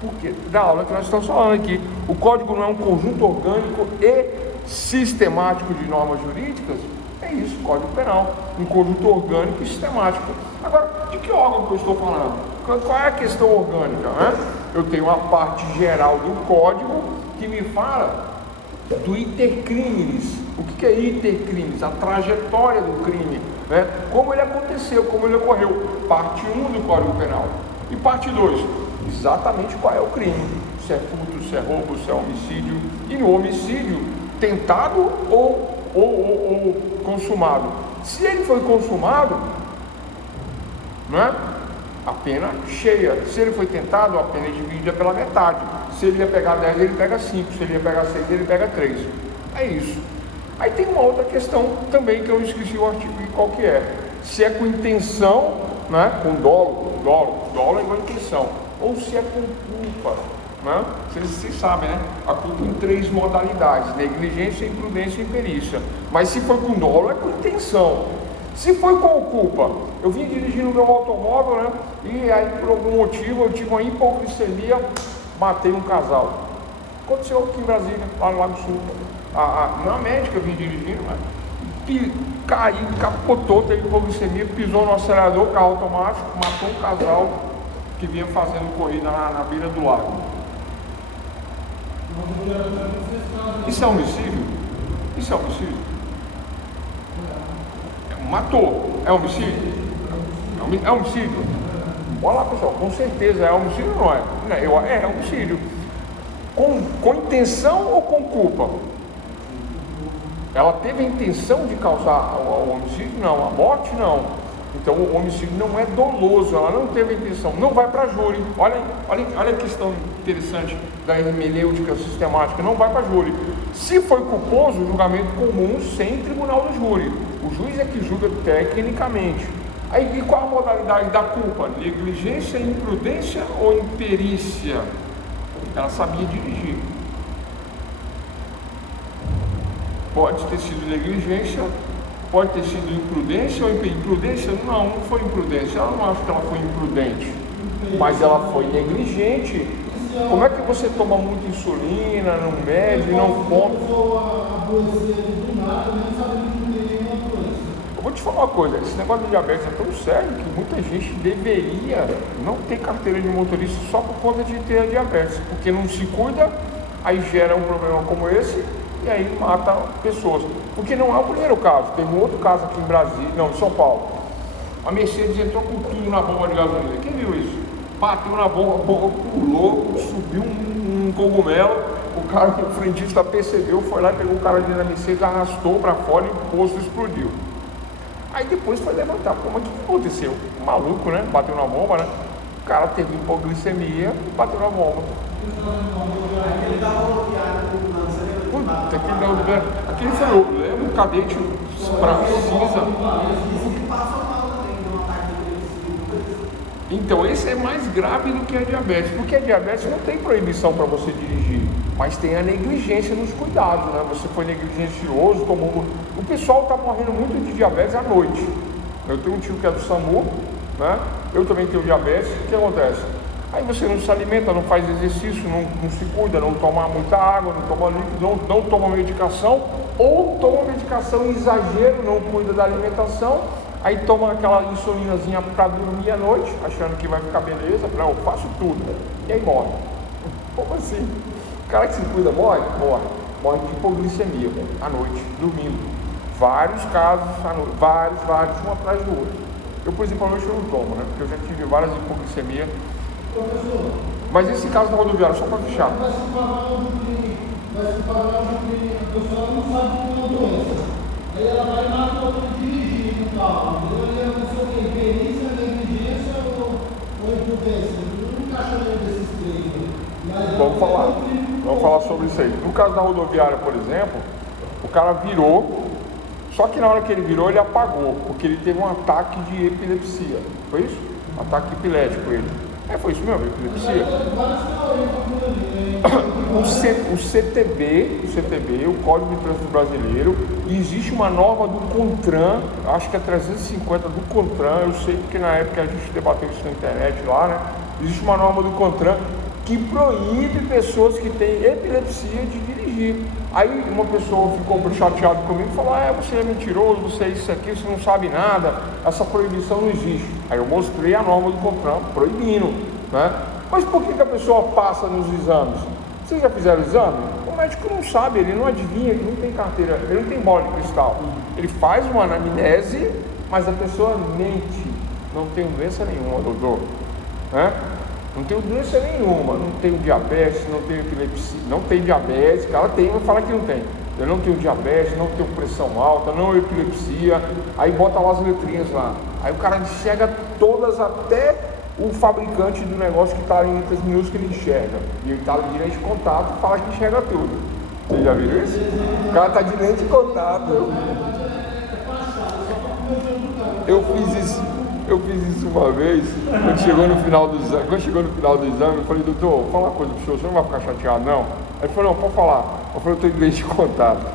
Porque da aula que nós estamos falando aqui, o código não é um conjunto orgânico e sistemático de normas jurídicas? É isso, Código Penal, um conjunto orgânico e sistemático. Agora, de que órgão que eu estou falando? Qual é a questão orgânica, né? Eu tenho a parte geral do código que me fala do iter criminis. O que é iter criminis? A trajetória do crime, né? Como ele aconteceu, como ele ocorreu. Parte 1 do Código Penal. E parte 2, exatamente qual é o crime. Se é furto, se é roubo, se é homicídio. E no homicídio, tentado ou consumado. Se ele foi consumado, né? A pena cheia. Se ele foi tentado, a pena é dividida pela metade. Se ele ia pegar 10, ele pega 5. Se ele ia pegar 6, ele pega 3. É isso. Aí tem uma outra questão também que eu esqueci o artigo e qual que é. Se é com intenção, né? Com dolo é igual a intenção. Ou se é com culpa, né? Vocês sabem, né? A culpa em 3 modalidades: negligência, imprudência e imperícia. Mas se for com dolo, é com intenção. Se foi com culpa, eu vim dirigindo meu automóvel, né? E aí por algum motivo eu tive uma hipoglicemia, matei um casal. Aconteceu aqui em Brasília, lá no Lago Sul. Na médica eu vim dirigindo, né? Caiu, capotou, teve hipoglicemia, pisou no acelerador, carro automático, matou um casal que vinha fazendo corrida na beira do lago. Isso é homicídio? Isso é homicídio? Matou. É homicídio? É homicídio? Olha lá, pessoal, com certeza é homicídio ou não é? É homicídio. Com intenção ou com culpa? Ela teve a intenção de causar o homicídio? Não. A morte? Não. Então o homicídio não é doloso, ela não teve a intenção, não vai para júri. Olha a questão interessante da hermenêutica sistemática, não vai para júri. Se foi culposo, julgamento comum sem tribunal do júri. O juiz é que julga tecnicamente. Aí, e qual a modalidade da culpa? Negligência, imprudência ou imperícia? Ela sabia dirigir. Pode ter sido negligência, pode ter sido imprudência ou imprudência? Não foi imprudência. Ela não acha que ela foi imprudente, mas ela foi negligente. Como é que você toma muita insulina, não mede, não come? Eu vou te falar uma coisa, esse negócio de diabetes é tão sério que muita gente deveria não ter carteira de motorista só por conta de ter diabetes, porque não se cuida, aí gera um problema como esse e aí mata pessoas. Porque não é o primeiro caso, tem um outro caso aqui em Brasília, não, em São Paulo. A Mercedes entrou com tudo na bomba de gasolina. Quem viu isso? Bateu na bomba, pulou, subiu um cogumelo, o cara, o frentista percebeu, foi lá, pegou o cara ali na Mercedes, arrastou para fora e o posto explodiu. Aí depois foi levantar, como é que aconteceu? Maluco, né? Bateu na bomba, né? O cara teve hipoglicemia, bateu na bomba. Aquele da rodoviária do Puta, aquele foi louco, lembra? Um cadete para cinza. Então, esse é mais grave do que a diabetes, porque a diabetes não tem proibição para você dirigir, mas tem a negligência nos cuidados, né? Você foi negligencioso, tomou... O pessoal está morrendo muito de diabetes à noite. Eu tenho um tio que é do SAMU, né? Eu também tenho diabetes, o que acontece? Aí você não se alimenta, não faz exercício, não se cuida, não toma muita água, não toma líquido, não toma medicação, ou toma medicação em exagero, não cuida da alimentação, aí toma aquela insulinazinha para dormir à noite, achando que vai ficar beleza, não, eu faço tudo, e aí morre. Como assim? O cara que se cuida morre? Morre de hipoglicemia, à noite, dormindo. Vários casos, vários, um atrás do outro. Eu, por exemplo, à noite eu não tomo, né? Porque eu já tive várias hipoglicemias. Mas esse caso da rodoviária, só para fechar. Vai se pagar o crime, a pessoa não sabe que é uma doença. Aí ela vai na conta de dirigir no carro. Aí a pessoa tem perícia, negligência ou imprudência. Não encaixa nenhum desses três. Vamos falar sobre isso aí. No caso da rodoviária, por exemplo, o cara virou, só que na hora que ele virou, ele apagou, porque ele teve um ataque de epilepsia. Foi isso? Ataque epilético ele. Foi isso mesmo, epilepsia. O CTB, o Código de Trânsito Brasileiro, e existe uma norma do CONTRAN, acho que é 350 do CONTRAN, eu sei porque na época a gente debateu isso na internet lá, né? Existe uma norma do CONTRAN que proíbe pessoas que têm epilepsia de dirigir. Aí uma pessoa ficou chateada comigo e falou: você é mentiroso, você é isso aqui, você não sabe nada, essa proibição não existe. Aí eu mostrei a norma do CONTRAN proibindo, né? Mas por que a pessoa passa nos exames? Vocês já fizeram o exame? O médico não sabe, ele não adivinha, ele não tem carteira, ele não tem bola de cristal. Ele faz uma anamnese, mas a pessoa mente. Não tem doença nenhuma, doutor, né? Não tenho doença nenhuma, não tenho diabetes, não tenho epilepsia, não tenho diabetes, cara tem, mas fala que não tem. Eu não tenho diabetes, não tenho pressão alta, não epilepsia, aí bota lá as letrinhas lá. Aí o cara enxerga todas, até o fabricante do negócio que está em letras minúsculas ele enxerga. E ele está ali de lente de contato e fala que enxerga tudo. Vocês já viram isso? O cara está de lente de contato. Eu fiz isso uma vez, quando chegou no final do exame, eu falei: doutor, vou falar uma coisa pro senhor, você não vai ficar chateado não? Aí ele falou: não, pode falar. Eu falei: eu estou de lente de contato.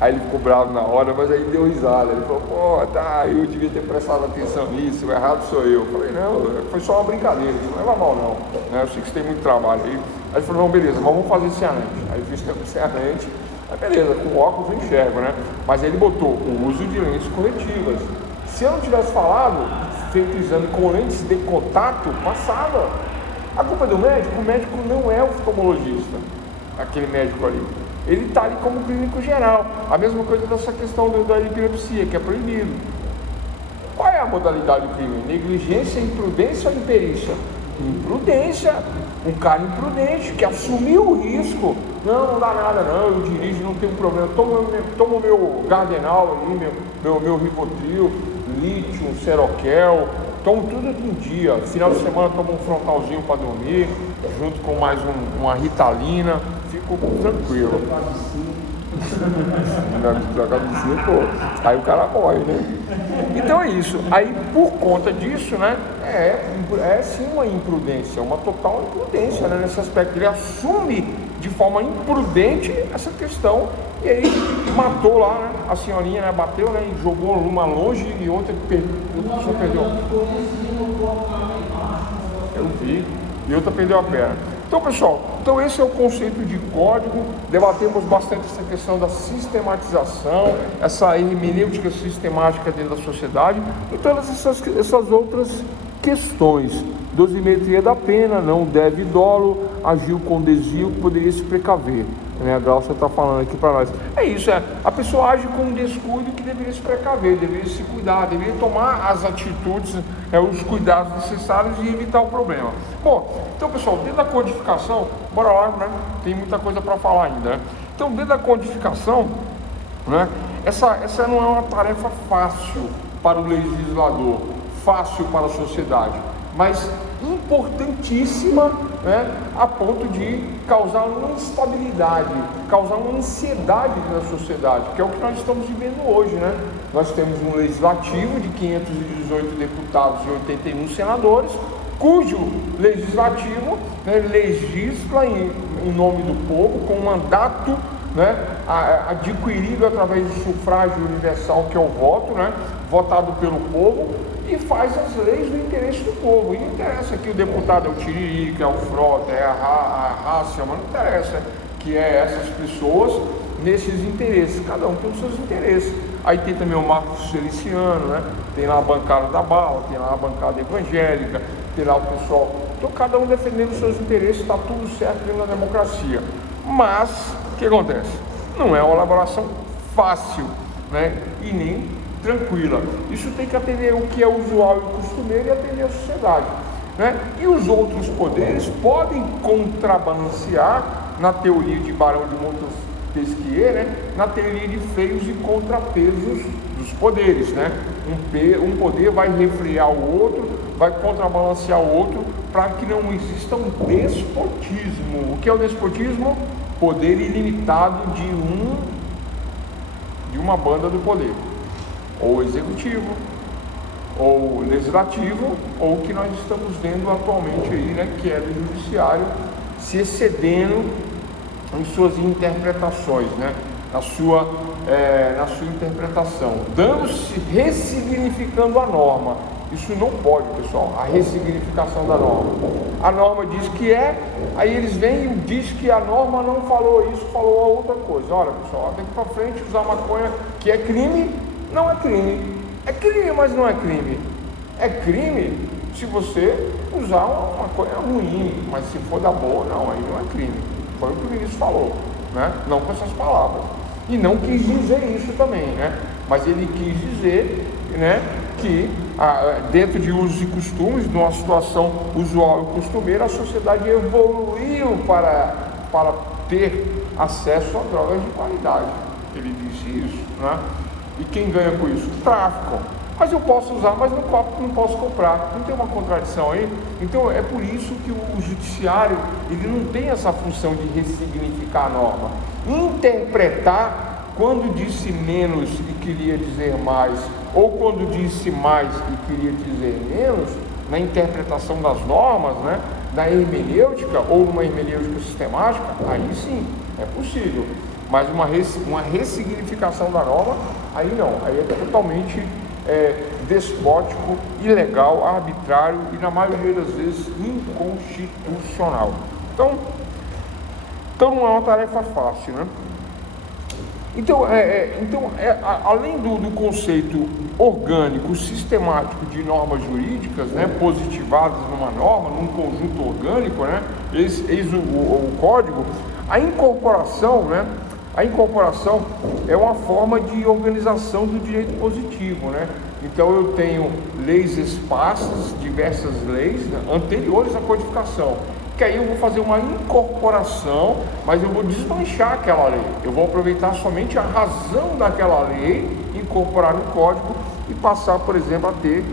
Aí ele ficou bravo na hora, mas aí deu risada. Ele falou: tá, eu devia ter prestado atenção nisso, o errado sou eu. Eu falei: não, foi só uma brincadeira, isso não leva mal não, né? Eu sei que você tem muito trabalho. Aí ele falou: não, beleza, mas vamos fazer cianante. Aí eu fiz cianante, aí beleza, com óculos eu enxergo, né? Mas aí ele botou o uso de lentes corretivas. Se eu não tivesse feito o exame com lentes de contato, passava. A culpa é do médico? O médico não é oftalmologista, aquele médico ali. Ele está ali como clínico geral. A mesma coisa dessa questão da epilepsia, que é proibido. Qual é a modalidade do crime? Negligência, imprudência ou imperícia? Imprudência. Um cara imprudente que assumiu o risco. Não dá nada não, eu dirijo, não tem problema. Tomo o meu Gardenal ali, meu Rivotril, lítio, Seroquel, tomo tudo em dia. Final de semana tomo um frontalzinho para dormir, junto com mais uma Ritalina, fico tranquilo. Aí o cara morre, né? Então é isso. Aí por conta disso, né? É sim uma imprudência, uma total imprudência, né, nesse aspecto. Ele assume de forma imprudente essa questão e aí matou lá, né? A senhorinha, né? Bateu, né? E jogou uma longe e outra perdeu. Eu vi. E outra perdeu a perna. Então, pessoal, esse é o conceito de código. Debatemos bastante essa questão da sistematização, essa hermenêutica sistemática dentro da sociedade e todas essas outras questões. Dosimetria da pena, não deve dolo, agiu com desvio, poderia se precaver. A Glaucia está falando aqui para nós. É isso, a pessoa age com um descuido que deveria se precaver, deveria se cuidar, deveria tomar as atitudes, os cuidados necessários e evitar o problema. Bom, então pessoal, dentro da codificação, bora lá, né? Tem muita coisa para falar ainda, né? Então, dentro da codificação, né? Essa não é uma tarefa fácil para o legislador, fácil para a sociedade, mas importantíssima, né, a ponto de causar uma instabilidade, causar uma ansiedade na sociedade, que é o que nós estamos vivendo hoje, né? Nós temos um legislativo de 518 deputados e 81 senadores, cujo legislativo, né, legisla em nome do povo, com um mandato, né, adquirido através do sufrágio universal, que é o voto, né, votado pelo povo, e faz as leis do interesse do povo. E não interessa que o deputado é o Tiririca, é o Frota, é a Rácia, mas não interessa que é essas pessoas nesses interesses. Cada um tem os seus interesses. Aí tem também o Marcos Feliciano, né? Tem lá a bancada da bala, tem lá a bancada evangélica, tem lá o pessoal. Então cada um defendendo os seus interesses, está tudo certo dentro da democracia. Mas, o que acontece? Não é uma elaboração fácil, né? E nem tranquila. Isso tem que atender o que é usual e costumeiro e atender a sociedade, né? E os outros poderes podem contrabalancear na teoria de Barão de Montesquieu, né? Na teoria de freios e contrapesos dos poderes, né? Um poder vai refrear o outro, vai contrabalancear o outro, para que não exista um despotismo. O que é o despotismo? Poder ilimitado de uma banda do poder, ou executivo, ou legislativo, ou o que nós estamos vendo atualmente aí, né, que é do judiciário se excedendo em suas interpretações, né, na sua interpretação, ressignificando a norma. Isso não pode, pessoal, a ressignificação da norma. A norma diz que aí eles vêm e dizem que a norma não falou isso, falou outra coisa. Olha, pessoal, daqui para frente usar maconha, que é crime, não é crime. É crime, mas não é crime. É crime se você usar uma maconha ruim, mas se for da boa, não, aí não é crime. Foi o que o ministro falou, né? Não com essas palavras. E não quis dizer isso também, né? Mas ele quis dizer, né, que dentro de usos e costumes, numa situação usual e costumeira, a sociedade evoluiu para ter acesso a drogas de qualidade. Ele disse isso, né? E quem ganha com isso? O tráfico. Mas eu posso usar, mas não posso comprar. Não tem uma contradição aí? Então é por isso que o judiciário, ele não tem essa função de ressignificar a norma. Interpretar quando disse menos e queria dizer mais, ou quando disse mais e queria dizer menos, na interpretação das normas, né, na hermenêutica ou numa hermenêutica sistemática, aí sim, é possível. Mas uma ressignificação da norma, aí não, aí é totalmente despótico, ilegal, arbitrário e na maioria das vezes inconstitucional. Então não é uma tarefa fácil, né? Então, além do conceito orgânico, sistemático de normas jurídicas, né, positivadas numa norma, num conjunto orgânico, né, eis o código, a incorporação, né, é uma forma de organização do direito positivo, né? Então eu tenho leis esparsas, diversas leis, né, anteriores à codificação, que aí eu vou fazer uma incorporação, mas eu vou desmanchar aquela lei. Eu vou aproveitar somente a razão daquela lei, incorporar no código e passar, por exemplo, a ter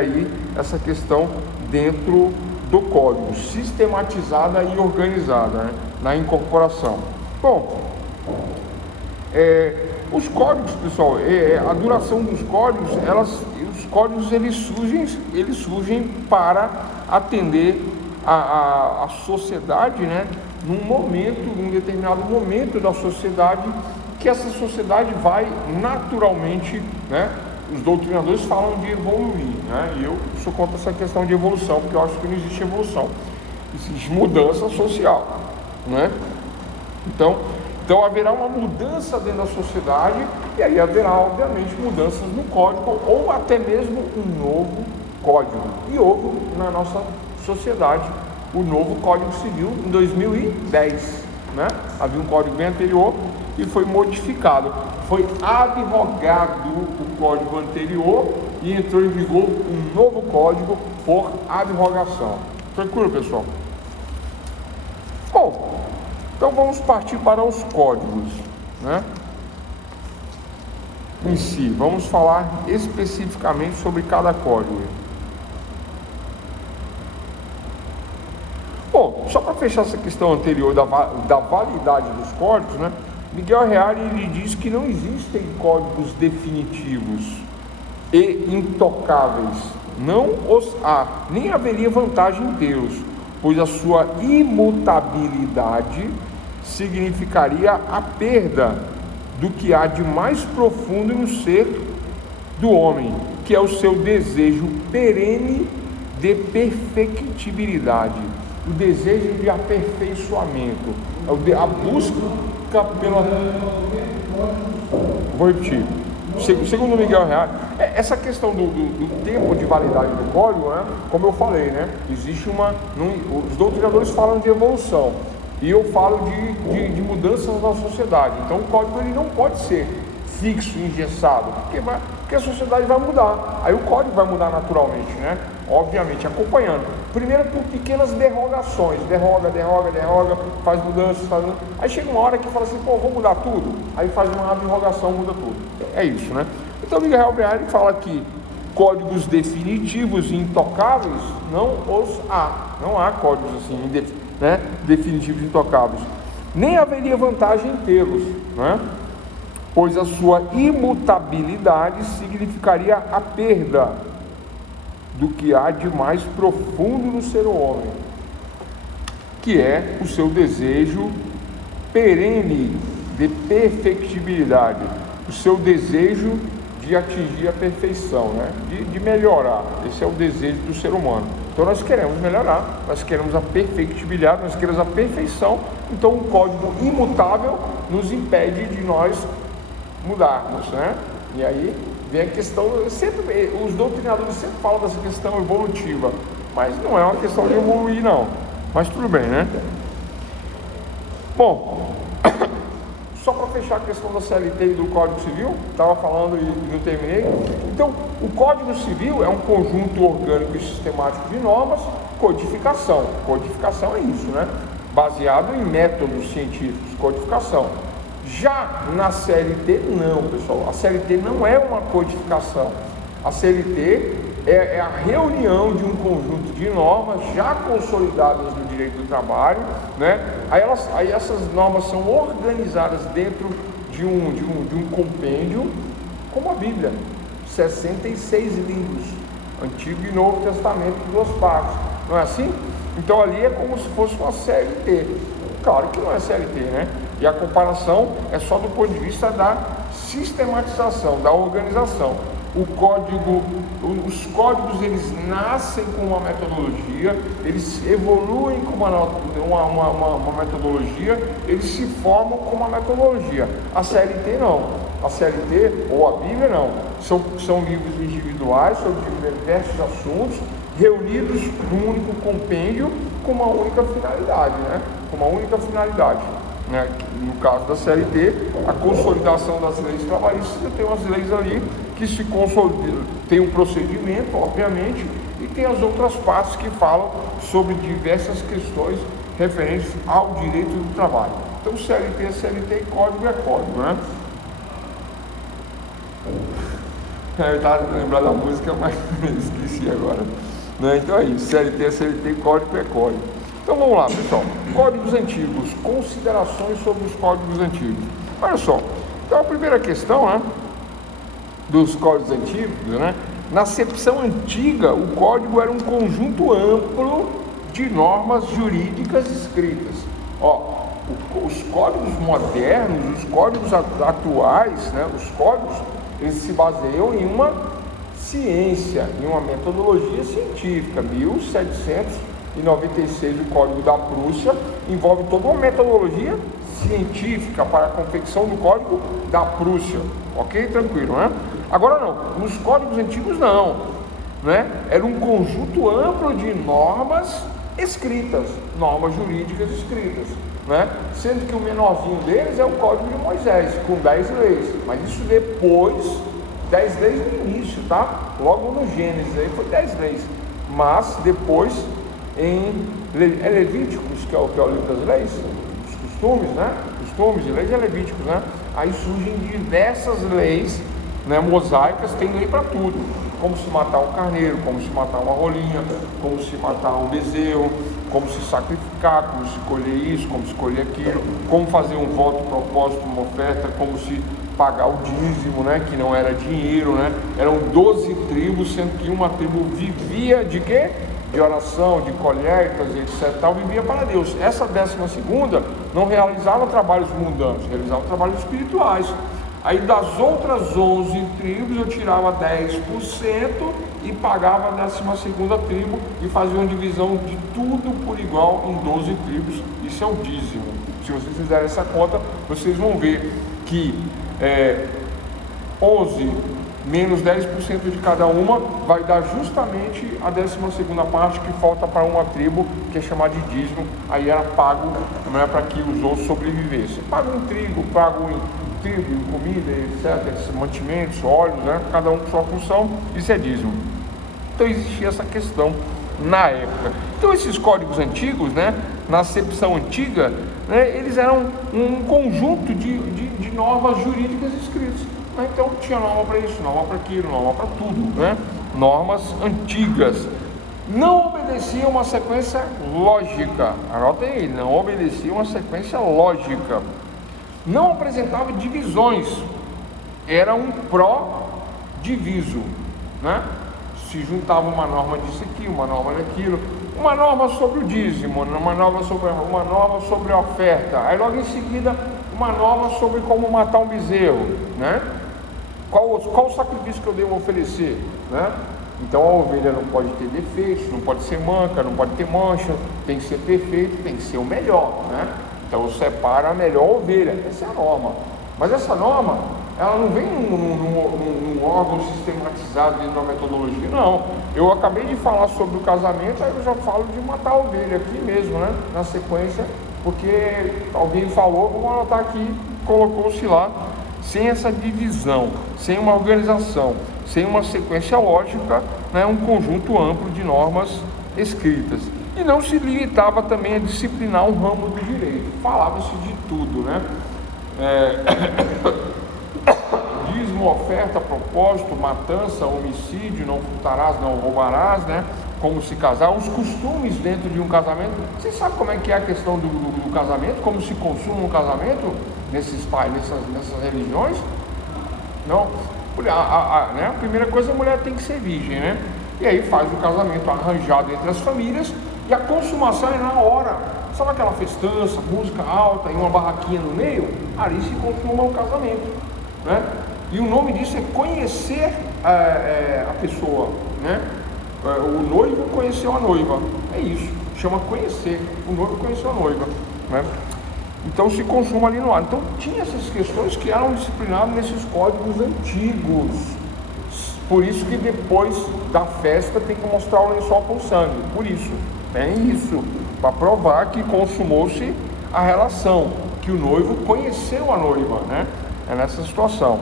aí essa questão dentro do código, sistematizada e organizada, né, na incorporação. Bom, os códigos, pessoal, a duração dos códigos, os códigos eles surgem para atender a sociedade, né, num determinado momento da sociedade, que essa sociedade vai naturalmente, né, os doutrinadores falam de evoluir, né, e eu sou contra essa questão de evolução, porque eu acho que não existe evolução, existe mudança social, né? Então haverá uma mudança dentro da sociedade, e aí haverá, obviamente, mudanças no código, ou até mesmo um novo código. E houve na nossa sociedade o novo Código Civil em 2010, né? Havia um código bem anterior e foi modificado. Foi abrogado o código anterior e entrou em vigor um novo código por abrogação. Tranquilo, pessoal? Bom, então vamos partir para os códigos, né? Em si, vamos falar especificamente sobre cada código. Bom, só para fechar essa questão anterior da validade dos códigos, né? Miguel Reale ele diz que não existem códigos definitivos e intocáveis, não os há, nem haveria vantagem em tê-los, pois a sua imutabilidade significaria a perda do que há de mais profundo no ser do homem, que é o seu desejo perene de perfectibilidade, o desejo de aperfeiçoamento, a busca pela... Vou repetir. Segundo Miguel Reale, essa questão do tempo de validade do código, né, como eu falei, né, existe os doutrinadores falam de evolução, e eu falo de mudanças na sociedade. Então o código ele não pode ser fixo, engessado, porque a sociedade vai mudar, aí o código vai mudar naturalmente, né? Obviamente, acompanhando. Primeiro por pequenas derrogações, derroga, faz mudanças, aí chega uma hora que fala assim, pô, vou mudar tudo, aí faz uma derrogação, muda tudo. É isso, né? Então Miguel Reale fala que códigos definitivos e intocáveis não os há. Não há códigos assim, né, definitivos e intocáveis. Nem haveria vantagem em tê-los, né? Pois a sua imutabilidade significaria a perda do que há de mais profundo no ser homem, que é o seu desejo perene de perfectibilidade, o seu desejo de atingir a perfeição, né? de melhorar. Esse é o desejo do ser humano. Então nós queremos melhorar, nós queremos a perfectibilidade, nós queremos a perfeição. Então um código imutável nos impede de nós mudarmos, né? E aí vem a questão, os doutrinadores sempre falam dessa questão evolutiva, mas não é uma questão de evoluir não, mas tudo bem, né? Bom, só para fechar a questão da CLT e do Código Civil, estava falando e não terminei. Então, o Código Civil é um conjunto orgânico e sistemático de normas, codificação é isso, né? Baseado em métodos científicos, codificação. Já na CLT, não, pessoal. A CLT não é uma codificação. A CLT é a reunião de um conjunto de normas já consolidadas no direito do trabalho, né? Aí essas normas são organizadas dentro de um compêndio, como a Bíblia, 66 livros, Antigo e Novo Testamento, em 2 partes. Não é assim? Então ali é como se fosse uma CLT. Claro que não é CLT, né? E a comparação é só do ponto de vista da sistematização, da organização. Os códigos eles nascem com uma metodologia, eles evoluem com uma metodologia, eles se formam com uma metodologia. A CLT não. A CLT ou a Bíblia não. São livros individuais sobre diversos assuntos, reunidos num único compêndio com uma única finalidade, né? Com uma única finalidade. Né? No caso da CLT, a consolidação das leis trabalhistas, tem umas leis ali que se consolidam, tem um procedimento, obviamente, e tem as outras partes que falam sobre diversas questões referentes ao direito do trabalho. Então, CLT é CLT e código é código, né? Eu estava lembrando da música, mas esqueci agora. Né? Então é isso, CLT é CLT e código é código. Então vamos lá, pessoal. Códigos antigos, considerações sobre os códigos antigos. Olha só, então a primeira questão, né, dos códigos antigos, né? Na acepção antiga, o código era um conjunto amplo de normas jurídicas escritas. Ó, os códigos modernos, os códigos atuais, né, os códigos, eles se baseiam em uma ciência, em uma metodologia científica. 1796, o Código da Prússia, envolve toda uma metodologia científica para a confecção do Código da Prússia. Ok? Tranquilo, né? Agora não, nos códigos antigos não, né? Era um conjunto amplo de normas escritas, normas jurídicas escritas, né? Sendo que o menorzinho deles é o Código de Moisés, com 10 leis, mas isso depois, 10 leis no início, tá? Logo no Gênesis aí foi 10 leis, mas depois em Levíticos, que é o livro das leis, os costumes, né? Costumes e leis é Levíticos, né? Aí surgem diversas leis, né, mosaicas, tem lei para tudo, como se matar um carneiro, como se matar uma rolinha, como se matar um bezerro, como se sacrificar, como se colher isso, como se colher aquilo, como fazer um voto, propósito, uma oferta, como se pagar o dízimo, né, que não era dinheiro, né? Eram 12 tribos, sendo que uma tribo vivia de quê? De oração, de colheitas, etc. Tal, vivia para Deus. Essa 12ª não realizava trabalhos mundanos, realizava trabalhos espirituais. Aí das outras 11 tribos eu tirava 10% e pagava a 12ª tribo e fazia uma divisão de tudo por igual em 12 tribos. Isso é o dízimo. Se vocês fizerem essa conta, vocês vão ver que 11 menos 10% de cada uma vai dar justamente a 12ª parte que falta para uma tribo, que é chamada de dízimo. Aí era pago, não é, para que os outros sobrevivessem. Pago em trigo, pago em trigo, em comida, etc., mantimentos, óleos, né? Cada um com sua função, isso é dízimo. Então existia essa questão na época. Então esses códigos antigos, né, na acepção antiga, né, eles eram um conjunto de normas jurídicas escritas. Então tinha norma para isso, norma para aquilo, norma para tudo, né? Normas antigas. Não obedecia uma sequência lógica. Anotem aí, não obedecia uma sequência lógica. Não apresentava divisões. Era um pró-diviso, né? Se juntava uma norma disso aqui, uma norma daquilo, uma norma sobre o dízimo, uma norma sobre a oferta. Aí logo em seguida uma norma sobre como matar um bezerro, né? Qual o sacrifício que eu devo oferecer, né? Então a ovelha não pode ter defeitos, não pode ser manca, não pode ter mancha, tem que ser perfeito, tem que ser o melhor, né? Então eu separo a melhor ovelha, essa é a norma. Mas essa norma, ela não vem num órgão sistematizado dentro da metodologia, não. Eu acabei de falar sobre o casamento, aí eu já falo de matar a ovelha aqui mesmo, né? Na sequência, porque alguém falou, vamos anotar aqui, colocou-se lá. Sem essa divisão, sem uma organização, sem uma sequência lógica, né, um conjunto amplo de normas escritas. E não se limitava também a disciplinar um ramo do direito, falava-se de tudo, né? Dízimo, oferta, propósito, matança, homicídio, não furtarás, não roubarás, né? Como se casar, os costumes dentro de um casamento. Você sabe como é que é a questão do casamento? Como se consuma um casamento nessas religiões? Não. Né? A primeira coisa, a mulher tem que ser virgem, né? E aí faz o casamento arranjado entre as famílias e a consumação é na hora. Sabe aquela festança, música alta e uma barraquinha no meio? Ali se consuma o casamento, né? E o nome disso é conhecer a pessoa, né? O noivo conheceu a noiva, é isso, chama conhecer. O noivo conheceu a noiva, né? Então se consuma ali no ar. Então tinha essas questões que eram disciplinadas nesses códigos antigos. Por isso que depois da festa tem que mostrar o lençol com sangue. Por isso, é isso, para provar que consumou-se a relação, que o noivo conheceu a noiva, né? É nessa situação.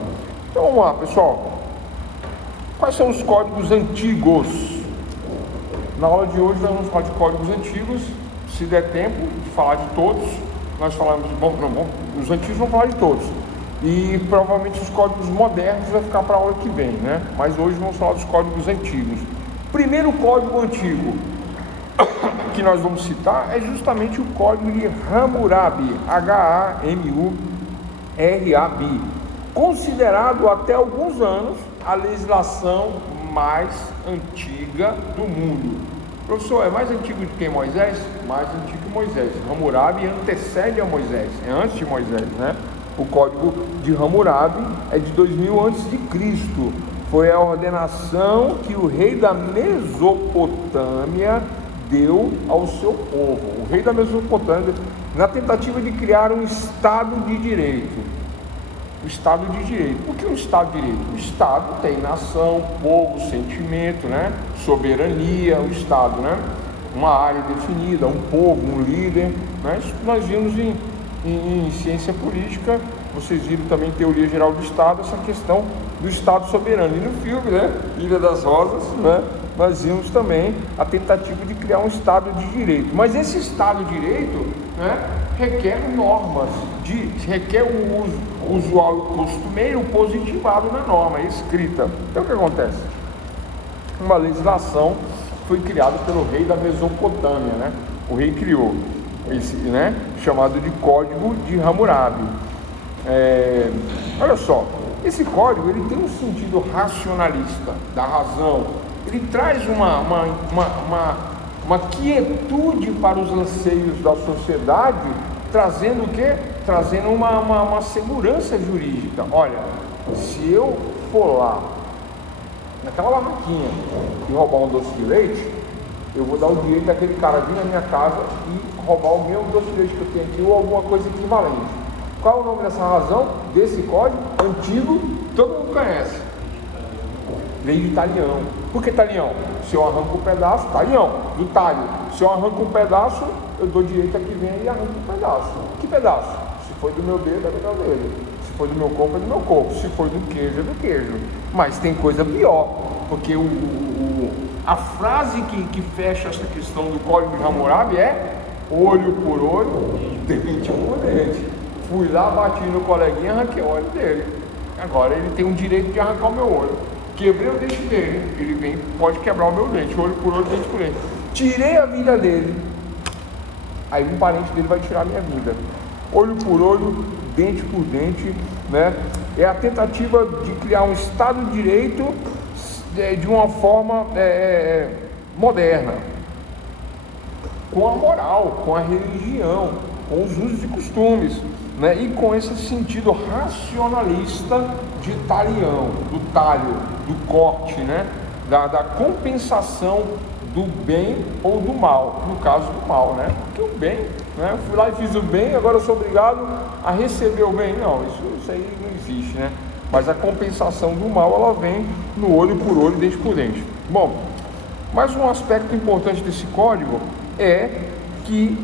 Então vamos lá, pessoal. Quais são os códigos antigos? Na aula de hoje nós vamos falar de códigos antigos, se der tempo de falar de todos, nós falamos, os antigos vamos falar de todos, e provavelmente os códigos modernos vai ficar para a aula que vem, né? Mas hoje vamos falar dos códigos antigos. Primeiro código antigo que nós vamos citar é justamente o código de Hammurabi, H-A-M-U-R-A-B, considerado até alguns anos a legislação mais antiga do mundo. Professor, é mais antigo do que Moisés? Mais antigo que Moisés. Hammurabi antecede a Moisés, é antes de Moisés, né? O código de Hammurabi é de 2000 a.C. Foi a ordenação que o rei da Mesopotâmia deu ao seu povo. O rei da Mesopotâmia, na tentativa de criar um Estado de Direito. O Estado de Direito. O que é um Estado de Direito? O Estado tem nação, povo, sentimento, né? Soberania, o Estado, né? Uma área definida, um povo, um líder, né? Isso nós vimos em ciência política, vocês viram também em teoria geral do Estado, essa questão do Estado soberano. E no filme, né? Ilha das Rosas, né? Nós vimos também a tentativa de criar um Estado de Direito. Mas esse Estado de Direito, né, requer normas, requer o uso usual e costumeiro positivado na norma, escrita. Então o que acontece? Uma legislação foi criada pelo rei da Mesopotâmia, né? O rei criou esse, né, chamado de Código de Hammurabi. Olha só, esse código ele tem um sentido racionalista, da razão. Ele traz uma quietude para os anseios da sociedade, trazendo o quê? Trazendo uma segurança jurídica. Olha, se eu for lá naquela barraquinha e roubar um doce de leite, eu vou dar o direito daquele cara vir na minha casa e roubar o meu doce de leite que eu tenho aqui ou alguma coisa equivalente. Qual é o nome dessa razão? Desse código antigo, todo mundo conhece. Lei de Talião. Por que Talião? Se eu arranco um pedaço, Talião, do talho. Se eu arranco um pedaço, eu dou direito a que venha e arranco um pedaço. Que pedaço? Se foi do meu dedo, é do meu dedo. Se foi do meu corpo, é do meu corpo. Se foi do queijo, é do queijo. Mas tem coisa pior, porque a frase que fecha essa questão do Código de Hammurabi é olho por olho, dente por dente. Fui lá, bati no coleguinha, arranquei o olho dele. Agora ele tem o direito de arrancar o meu olho. Quebrei o dente dele, ele pode quebrar o meu dente, olho por olho, dente por dente. Tirei a vida dele, aí um parente dele vai tirar a minha vida. Olho por olho, dente por dente, né? É a tentativa de criar um Estado de Direito de uma forma moderna, com a moral, com a religião, com os usos e costumes, né? E com esse sentido racionalista de Talião, do talho, do corte, né? Da compensação do bem ou do mal, no caso do mal, né? Porque o bem, né? Eu fui lá e fiz o bem, agora eu sou obrigado a receber o bem. Não, isso aí não existe, né? Mas a compensação do mal, ela vem no olho por olho, dente por dente. Bom, mais um aspecto importante desse código é que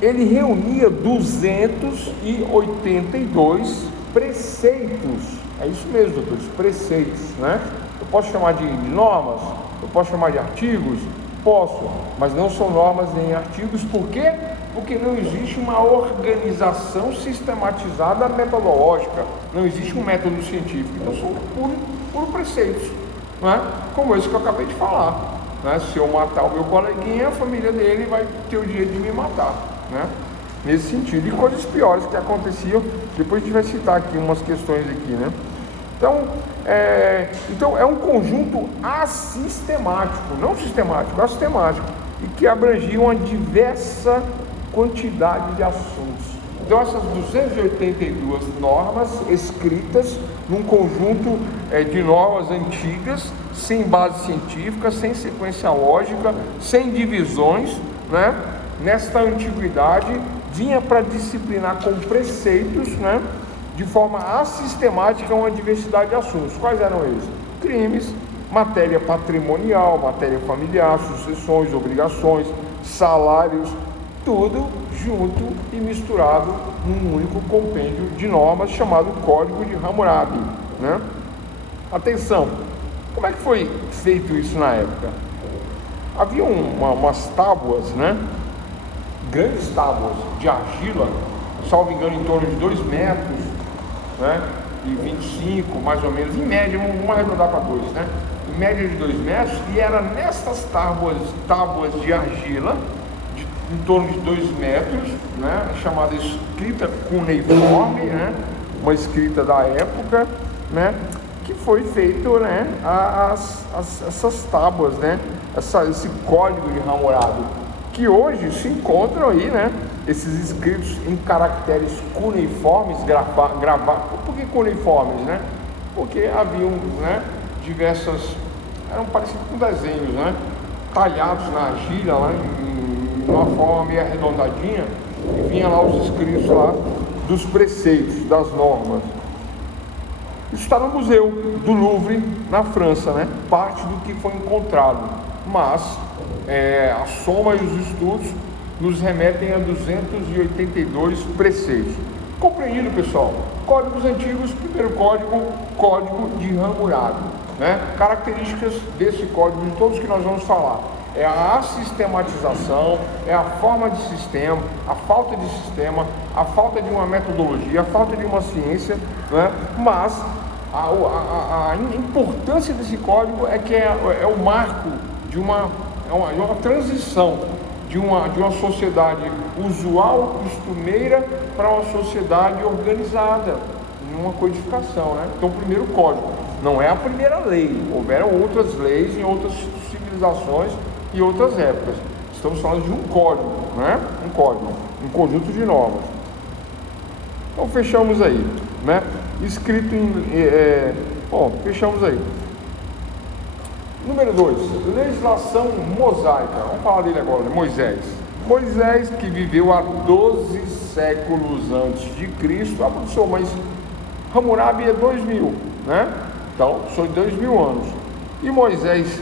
ele reunia 282 preceitos. É isso mesmo, doutores, preceitos, né? Eu posso chamar de normas, eu posso chamar de artigos? Posso, mas não são normas nem artigos. Por quê? Porque não existe uma organização sistematizada metodológica, não existe um método científico, então são puro preceitos, né? Como esse que eu acabei de falar, né? Se eu matar o meu coleguinha, a família dele vai ter o direito de me matar, né? Nesse sentido, e coisas piores que aconteciam, depois a gente vai citar aqui umas questões aqui, né? Então é um conjunto assistemático, não sistemático, assistemático, e que abrangia uma diversa quantidade de assuntos. Então essas 282 normas escritas num conjunto de normas antigas, sem base científica, sem sequência lógica, sem divisões, né? Nesta antiguidade vinha para disciplinar com preceitos, né? De forma assistemática uma diversidade de assuntos. Quais eram eles? Crimes, matéria patrimonial, matéria familiar, sucessões, obrigações, salários, tudo junto e misturado num único compêndio de normas chamado Código de Hammurabi, né? Atenção, como é que foi feito isso na época? havia umas tábuas, né? Grandes tábuas de argila, salvo engano, em torno de 2 metros, né? E 25, mais ou menos, em média, vamos arredondar para 2, né? Em média de 2 metros, e era nessas tábuas de argila, em torno de 2 metros, né? Chamada escrita cuneiforme, né? Uma escrita da época, né? Que foi feito, né? Essas tábuas, né? Esse código de Hammurabi, que hoje se encontram aí, né? Esses escritos em caracteres cuneiformes, gravados. Por que cuneiformes, né? Porque haviam, né, eram parecidos com desenhos, né? Talhados na argila, lá em uma forma meio arredondadinha, e vinha lá os escritos lá dos preceitos, das normas. Isso está no Museu do Louvre, na França, né? Parte do que foi encontrado, mas a soma e os estudos nos remetem a 282 preceitos. Compreendido, pessoal? Códigos antigos, primeiro código de Hammurabi, né? Características desse código, de todos que nós vamos falar, é a assistematização, é a forma de sistema, a falta de sistema, a falta de uma metodologia, a falta de uma ciência, né? Mas a importância desse código é que é o marco de uma transição de uma sociedade usual, costumeira, para uma sociedade organizada, em uma codificação, né? Então, o primeiro código não é a primeira lei, houveram outras leis em outras civilizações e outras épocas. Estamos falando de um código, né? Um código, um conjunto de normas. Então, fechamos aí, né? Escrito em... fechamos aí. Número 2, legislação mosaica. Vamos falar dele agora, Moisés. Moisés, que viveu há 12 séculos antes de Cristo. Professor, mas Hammurabi é 2000, né? Então, são 2000 anos. E Moisés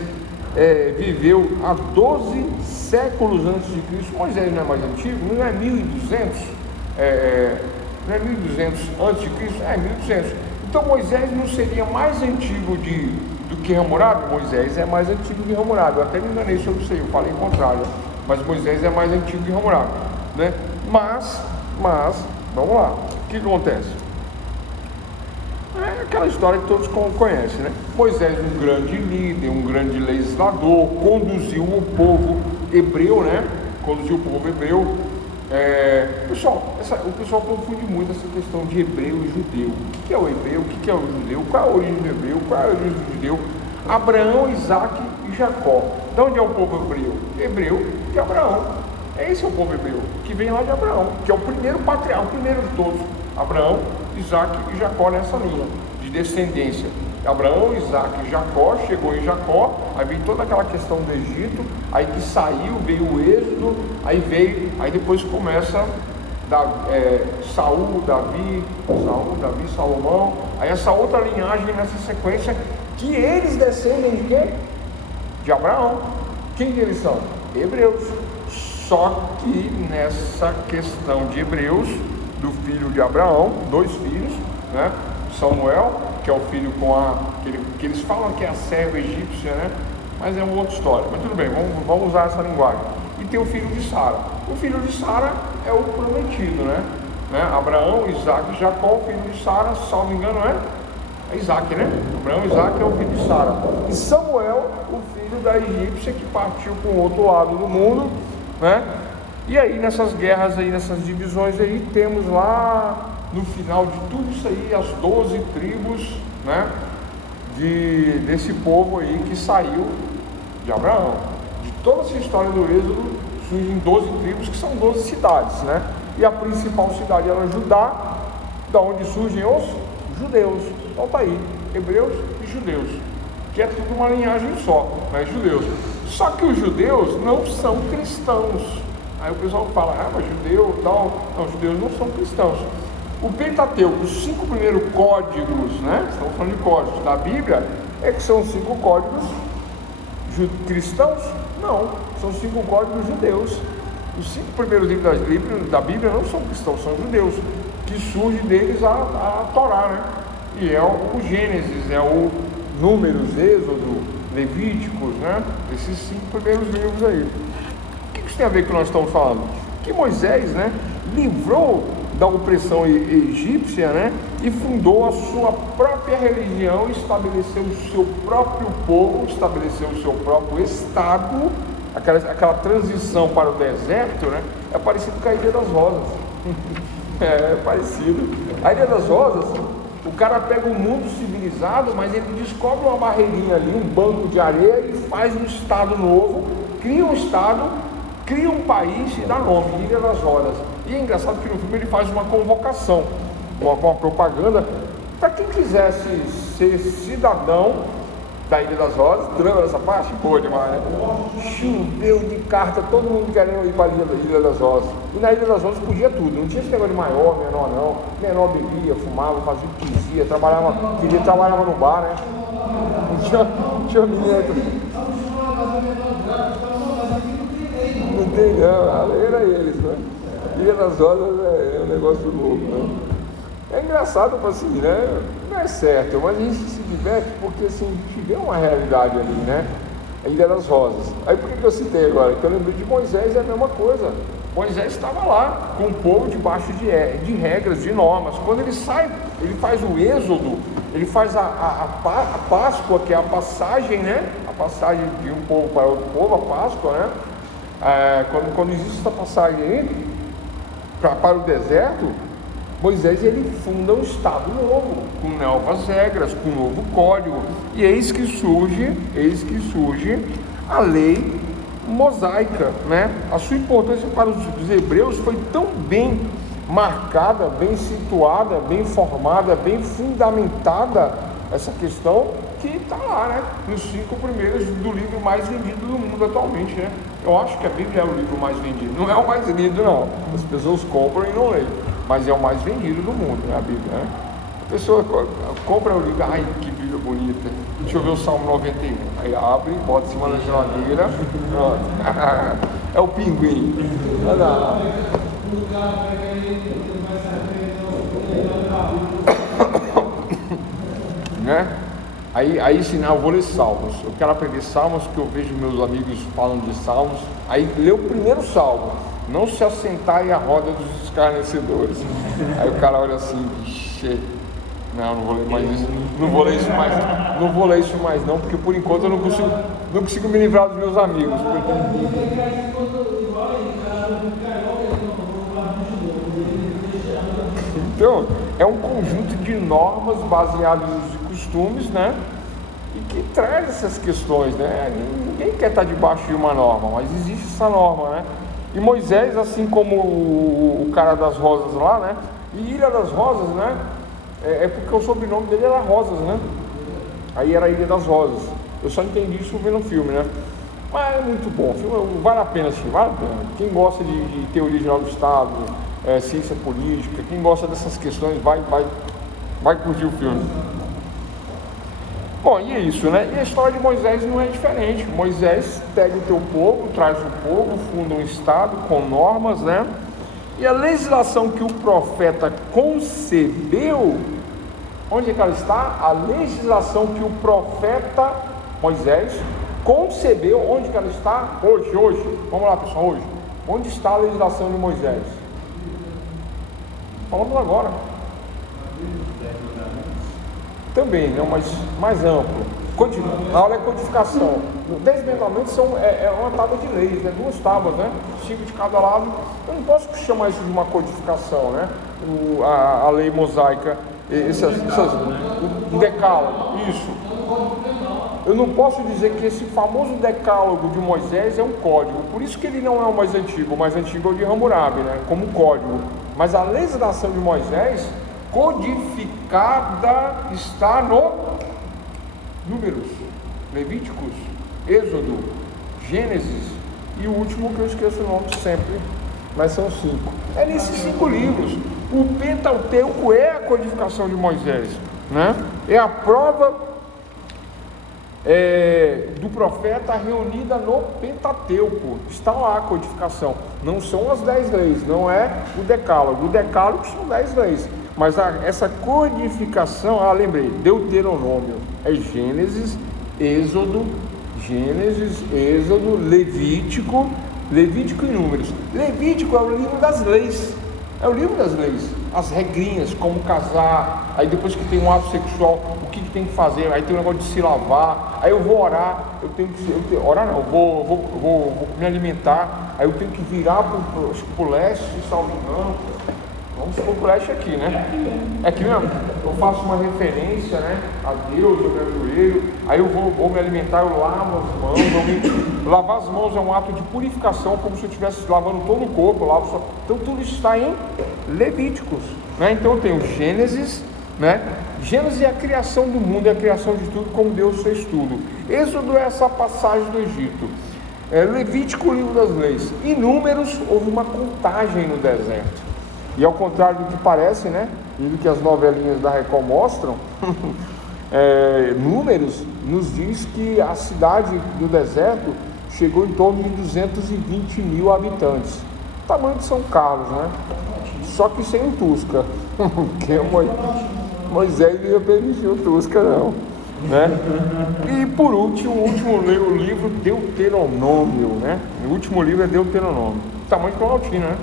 viveu há 12 séculos antes de Cristo. Moisés não é mais antigo? Não é 1200? Não é 1200 antes de Cristo? É 1200. Então, Moisés não seria mais antigo do que Hammurabi? Moisés é mais antigo que Hammurabi. Eu até me enganei sobre isso aí, eu falei o contrário. Mas Moisés é mais antigo que Hammurabi, né? Mas, vamos lá. O que acontece? É aquela história que todos conhecem, né? Moisés, um grande líder, um grande legislador, conduziu o povo hebreu, né? Conduziu o povo hebreu. O pessoal confunde muito essa questão de hebreu e judeu. O que é o hebreu? O que é o judeu? Qual é a origem do hebreu? Qual é a origem do judeu? Abraão, Isaac e Jacó. De onde é o povo hebreu? Hebreu de Abraão. Esse é o povo hebreu, que vem lá de Abraão, que é o primeiro patriarca, o primeiro de todos. Abraão, Isaac e Jacó nessa linha de descendência. Abraão, Isaac e Jacó, chegou em Jacó, aí veio toda aquela questão do Egito, aí que saiu, veio o êxodo, aí depois começa Saul, Davi, Salomão, aí essa outra linhagem nessa sequência, que eles descendem de quem? De Abraão. Quem que eles são? Hebreus. Só que nessa questão de Hebreus, do filho de Abraão, 2 filhos, né? Samuel, que é o filho que eles falam que é a serva egípcia, né? Mas é uma outra história. Mas tudo bem, vamos usar essa linguagem. E tem o filho de Sara. O filho de Sara é o prometido, né? Abraão, Isaac e Jacó, o filho de Sara, salvo engano, é Isaac, né? Abraão, Isaac é o filho de Sara. E Samuel, o filho da egípcia, que partiu para o outro lado do mundo, né? E aí nessas guerras aí, nessas divisões aí, temos lá no final de tudo isso aí as 12 tribos, né? Desse povo aí que saiu de Abraão. De toda essa história do êxodo surgem 12 tribos, que são 12 cidades, né? E a principal cidade era Judá, da onde surgem os judeus. Então tá aí, hebreus e judeus, que é tudo uma linhagem só, mas judeus. Só que os judeus não são cristãos. Aí o pessoal fala, mas judeu tal. Não, os judeus não são cristãos. O Pentateuco, os 5 primeiros códigos, né? Estamos falando de códigos da Bíblia, que são 5 códigos cristãos? Não, são 5 códigos judeus. Os 5 primeiros livros da Bíblia não são cristãos, são judeus, que surge deles a Torá, né? E é o Gênesis, é o Números, Êxodo, Levíticos, né? Esses 5 primeiros livros aí. O que isso tem a ver com o que nós estamos falando? Que Moisés, né, livrou da opressão egípcia, né, e fundou a sua própria religião, estabeleceu o seu próprio povo, estabeleceu o seu próprio estado. Aquela transição para o deserto, né, é parecido com a Ilha das Rosas. É parecido. A Ilha das Rosas, o cara pega um mundo civilizado, mas ele descobre uma barreirinha ali, um banco de areia, e faz um estado novo, cria um estado, cria um país e dá nome, Ilha das Rosas. E é engraçado que no filme ele faz uma convocação, uma propaganda, para quem quisesse ser cidadão da Ilha das Rosas. Lembra dessa parte? Boa demais, né? Choveu de carta, todo mundo querendo ir para a Ilha das Rosas. E na Ilha das Rosas podia tudo, não tinha esse negócio de maior, menor não. Menor bebia, fumava, fazia o que quisia, trabalhava no bar, né? Não tinha menina. Não tem não, a lei era eles, né? Ilha das Rosas é um negócio louco, né? É engraçado assim, né? Não é certo, mas a gente se diverte porque assim, a gente vê uma realidade ali, né? A Ilha das Rosas. Aí por que eu citei agora? Porque eu lembrei de Moisés, é a mesma coisa. Moisés estava lá, com o povo debaixo de regras, de normas. Quando ele sai, ele faz o êxodo, ele faz a Páscoa, que é a passagem, né? A passagem de um povo para outro povo, a Páscoa, né? Quando existe essa passagem aí, para o deserto, Moisés ele funda um estado novo, com novas regras, com um novo código, e eis que surge a lei mosaica, né? A sua importância para os hebreus foi tão bem marcada, bem situada, bem formada, bem fundamentada essa questão, que está lá, né? Nos 5 primeiros do livro mais vendido do mundo atualmente, né? Eu acho que a Bíblia é o livro mais vendido, não é o mais lido não, as pessoas compram e não leem, mas é o mais vendido do mundo, né? A Bíblia, né? A pessoa compra o livro, ai que Bíblia bonita, deixa eu ver o Salmo 91, aí abre, bota em cima da geladeira, pronto. É o pinguim, olha lá. Né? Aí ensinar, eu vou ler Salmos, eu quero aprender Salmos, que eu vejo meus amigos falando de Salmos. Aí lê o primeiro Salmo, não se assentar em a roda dos escarnecedores. Aí o cara olha assim, vixe, não vou ler mais isso, não vou ler isso mais não, porque por enquanto eu não consigo me livrar dos meus amigos. Então, é um conjunto de normas baseadas nos costumes, né? E que traz essas questões, né? Ninguém quer estar debaixo de uma norma, mas existe essa norma, né? E Moisés, assim como o cara das rosas lá, né? E Ilha das Rosas, né? É porque o sobrenome dele era Rosas, né? Aí era Ilha das Rosas. Eu só entendi isso vendo o filme, né? Mas é muito bom, o filme vale a pena assistir, vale a pena. Quem gosta de teoria geral do Estado, ciência política, quem gosta dessas questões vai curtir o filme. Bom, e é isso, né? E a história de Moisés não é diferente. Moisés pega o teu povo, traz o povo, funda um estado com normas, né? E a legislação que o profeta concebeu, onde é que ela está? A legislação que o profeta Moisés concebeu, onde que ela está? Hoje. Vamos lá, pessoal, hoje. Onde está a legislação de Moisés? Falamos agora. Também, né, mas mais amplo. A aula é codificação. Os 10 mandamentos é uma tábua de leis, né? 2 tábuas, né? 5 de cada lado. Eu não posso chamar isso de uma codificação, né? A lei mosaica, o decálogo, isso. Eu não posso dizer que esse famoso decálogo de Moisés é um código. Por isso que ele não é o mais antigo é o de Hammurabi, né? Como código. Mas a legislação de Moisés codificada está no Números, Levíticos, Êxodo, Gênesis e o último que eu esqueço o nome sempre, mas são 5. É nesses 5 livros. O Pentateuco é a codificação de Moisés, né? É a prova do profeta reunida no Pentateuco. Está lá a codificação. Não são as 10 leis, não é o decálogo. O decálogo são 10 leis. Mas essa codificação, lembrei, Deuteronômio, é Gênesis, Êxodo, Gênesis, Êxodo, Levítico e Números. Levítico é o livro das leis, é o livro das leis, as regrinhas, como casar, aí depois que tem um ato sexual, o que tem que fazer, aí tem o negócio de se lavar, aí eu vou orar, vou me alimentar, aí eu tenho que virar pro leste, salvo engano. Vamos supor pro leste aqui, né? É aqui mesmo. Eu faço uma referência, né, a Deus, eu me ajoelho, aí eu vou me alimentar, eu lavo as mãos, lavar as mãos é um ato de purificação, como se eu estivesse lavando todo o corpo, então tudo isso está em Levíticos, né? Então eu tenho Gênesis, né? Gênesis é a criação do mundo, é a criação de tudo, como Deus fez tudo. Êxodo é essa passagem do Egito. Levítico, o livro das leis. Em Números, houve uma contagem no deserto. E ao contrário do que parece, né, e do que as novelinhas da Record mostram, Números nos diz que a cidade do deserto chegou em torno de 220 mil habitantes. Tamanho de São Carlos, né? Só que sem o Tusca, porque Moisés não ia permitir o Tusca, não, né? E por último, o livro Deuteronômio, né? O último livro é Deuteronômio. Tamanho de Planaltina, né?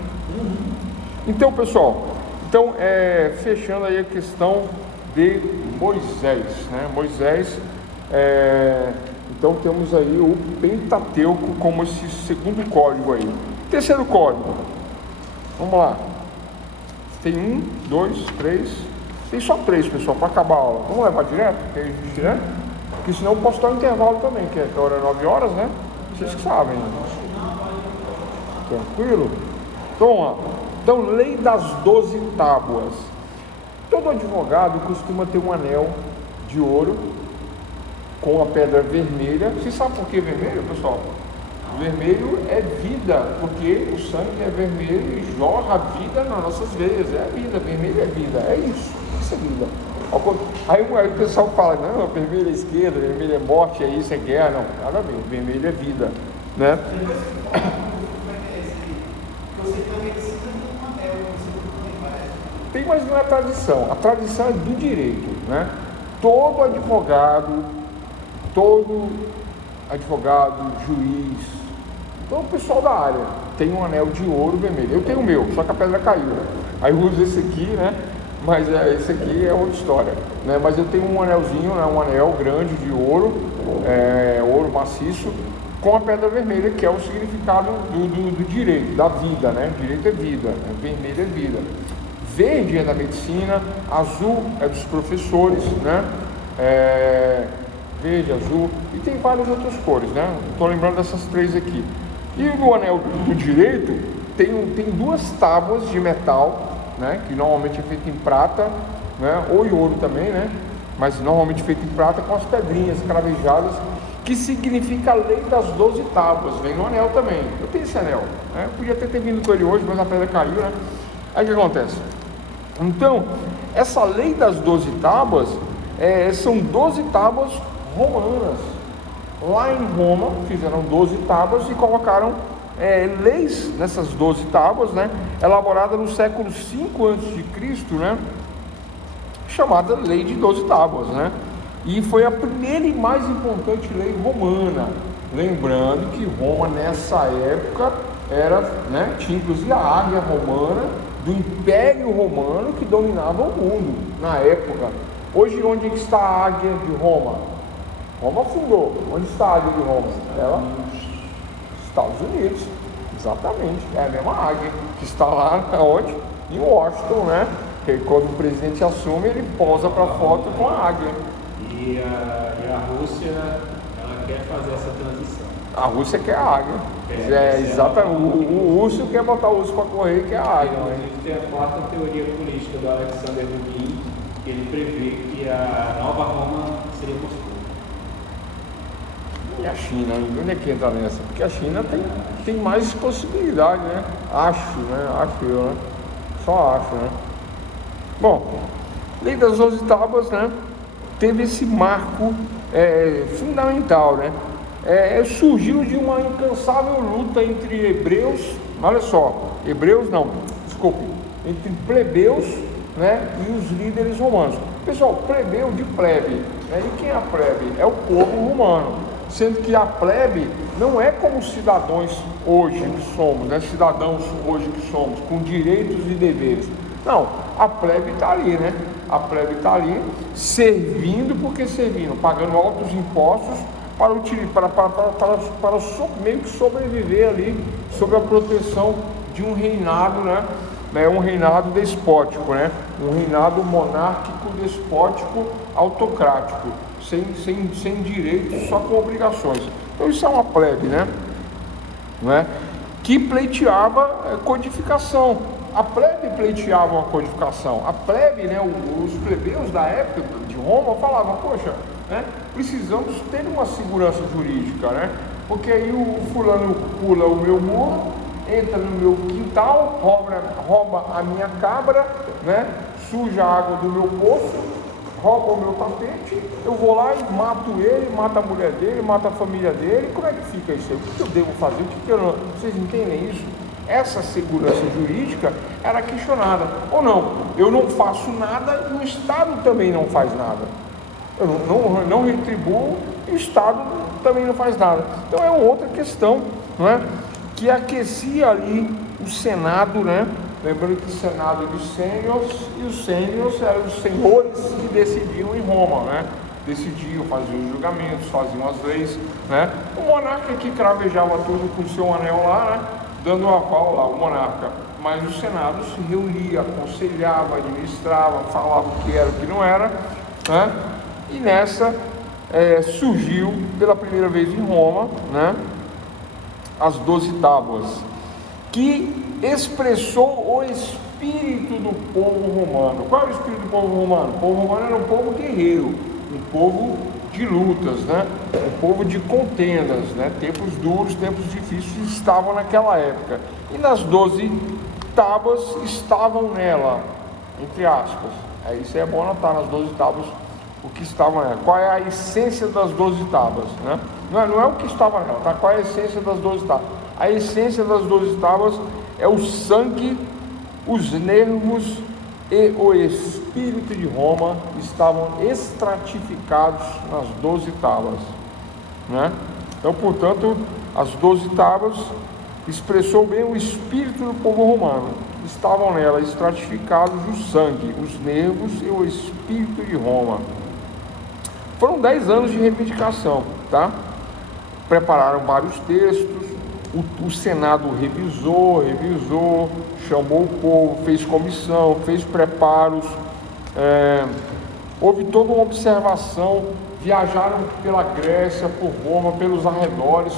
Então, pessoal, fechando aí a questão de Moisés, né? Então temos aí o Pentateuco como esse segundo código aí. Terceiro código, vamos lá. Tem 1, 2, 3, tem só 3, pessoal, para acabar a aula. Vamos levar direto? Porque senão eu posso dar um intervalo também, que a hora é 9 horas, né? Vocês que sabem. Tranquilo? Então, vamos lá. Então, lei das 12 tábuas. Todo advogado costuma ter um anel de ouro com a pedra vermelha. Você sabe por que vermelho, pessoal? Vermelho é vida, porque o sangue é vermelho e jorra a vida nas nossas veias. É a vida, vermelho é vida, é isso é vida. Aí o pessoal fala, não, vermelho é esquerda, vermelho é morte, é isso, é guerra. Não, nada a ver, vermelho é vida, né? Tem, mas não é tradição. A tradição é do direito, né? Todo advogado, juiz, todo o pessoal da área tem um anel de ouro vermelho. Eu tenho o meu, só que a pedra caiu. Aí eu uso esse aqui, né? Mas esse aqui é outra história, né? Mas eu tenho um anelzinho, né? Um anel grande de ouro, ouro maciço, com a pedra vermelha, que é o significado do direito, da vida, né? Direito é vida, né? Vermelho é vida. Verde é da medicina, azul é dos professores, né? Verde, azul, e tem várias outras cores, né? Estou lembrando dessas 3 aqui. E no anel do direito tem 2 tábuas de metal, né? Que normalmente é feito em prata, né? Ou em ouro também, né? Mas normalmente feito em prata com as pedrinhas cravejadas, que significa a lei das 12 tábuas. Vem no anel também. Eu tenho esse anel, né? Eu podia ter vindo com ele hoje, mas a pedra caiu, né? Aí o que acontece? Então, essa lei das 12 tábuas são 12 tábuas romanas. Lá em Roma fizeram 12 tábuas e colocaram leis nessas 12 tábuas, né? Elaborada no século 5 a.C., né? Chamada Lei de 12 Tábuas, né? E foi a primeira e mais importante lei romana. Lembrando que Roma nessa época tinha inclusive a águia romana do Império Romano que dominava o mundo na época. Hoje, onde está a águia de Roma? Roma fundou. Onde está a águia de Roma? Ela? Estados Unidos. Exatamente. É a mesma águia que está lá onde? Em Washington, né? Que quando o presidente assume, ele posa para foto com a águia. E a Rússia, ela quer fazer essa transição. A Rússia quer a águia. Exatamente. O urso quer botar o urso para correr, que é a águia. A gente tem a quarta teoria política do Alexander Dugin, que ele prevê que a nova Roma seria Moscou. E a China, onde é que entra nessa? Porque a China tem mais possibilidade, né? Acho eu, né? Só acho, né? Bom, Lei das 12 Tábuas, né? Teve esse marco fundamental, né? Surgiu de uma incansável luta entre hebreus, olha só, entre plebeus né, e os líderes romanos. Pessoal, plebeu de plebe, né? E quem é a plebe? É o povo romano, sendo que a plebe não é como cidadãos hoje que somos, né? Cidadãos hoje que somos, com direitos e deveres. Não, a plebe está ali, né? A plebe está ali servindo, porque servindo, pagando altos impostos para meio que sobreviver ali sob a proteção de um reinado, né? Um reinado despótico, né? Um reinado monárquico, despótico, autocrático, sem direitos, só com obrigações. Então isso é uma plebe, né? Não é? Que pleiteava codificação. A plebe pleiteava uma codificação. A plebe, né? Os plebeus da época de Roma falavam, poxa, né? Precisamos ter uma segurança jurídica, né? Porque aí o fulano pula o meu muro, entra no meu quintal, rouba a minha cabra, né? Suja a água do meu poço, rouba o meu tapete, eu vou lá e mato ele, mato a mulher dele, mato a família dele. Como é que fica isso aí? O que eu devo fazer? O que eu não... Vocês entendem isso? Essa segurança jurídica era questionada. Ou não, eu não faço nada e o Estado também não faz nada. Eu não retribuo e o Estado também não faz nada. Então é uma outra questão, não é? Que aquecia ali o Senado, né? Lembrando que o Senado é dos sêniors, e os sêniors eram os senhores que decidiam em Roma, né? Decidiam, faziam os julgamentos, faziam as leis, né? O monarca que cravejava tudo com o seu anel lá, né? Dando um aval lá, o monarca. Mas o Senado se reunia, aconselhava, administrava, falava o que era, o que não era, né? E nessa surgiu pela primeira vez em Roma, né? As 12 tábuas, que expressou o espírito do povo romano. Qual é o espírito do povo romano? O povo romano era um povo guerreiro, um povo de lutas, né? Um povo de contendas, né? Tempos duros, tempos difíceis estavam naquela época. E nas 12 tábuas estavam nela, entre aspas. Isso é bom anotar nas 12 tábuas o que estava nela. Qual é a essência das 12 tábuas, né? Não é o que estava nela, tá? Qual é a essência das 12 tábuas? A essência das 12 tábuas é o sangue, os nervos e o espírito de Roma estavam estratificados nas 12 tábuas, né? Então, portanto, as 12 tábuas expressou bem o espírito do povo romano. Estavam nela estratificados o sangue, os nervos e o espírito de Roma. Foram 10 anos de reivindicação, tá? Prepararam vários textos, o Senado revisou, chamou o povo, fez comissão, fez preparos, houve toda uma observação, viajaram pela Grécia, por Roma, pelos arredores,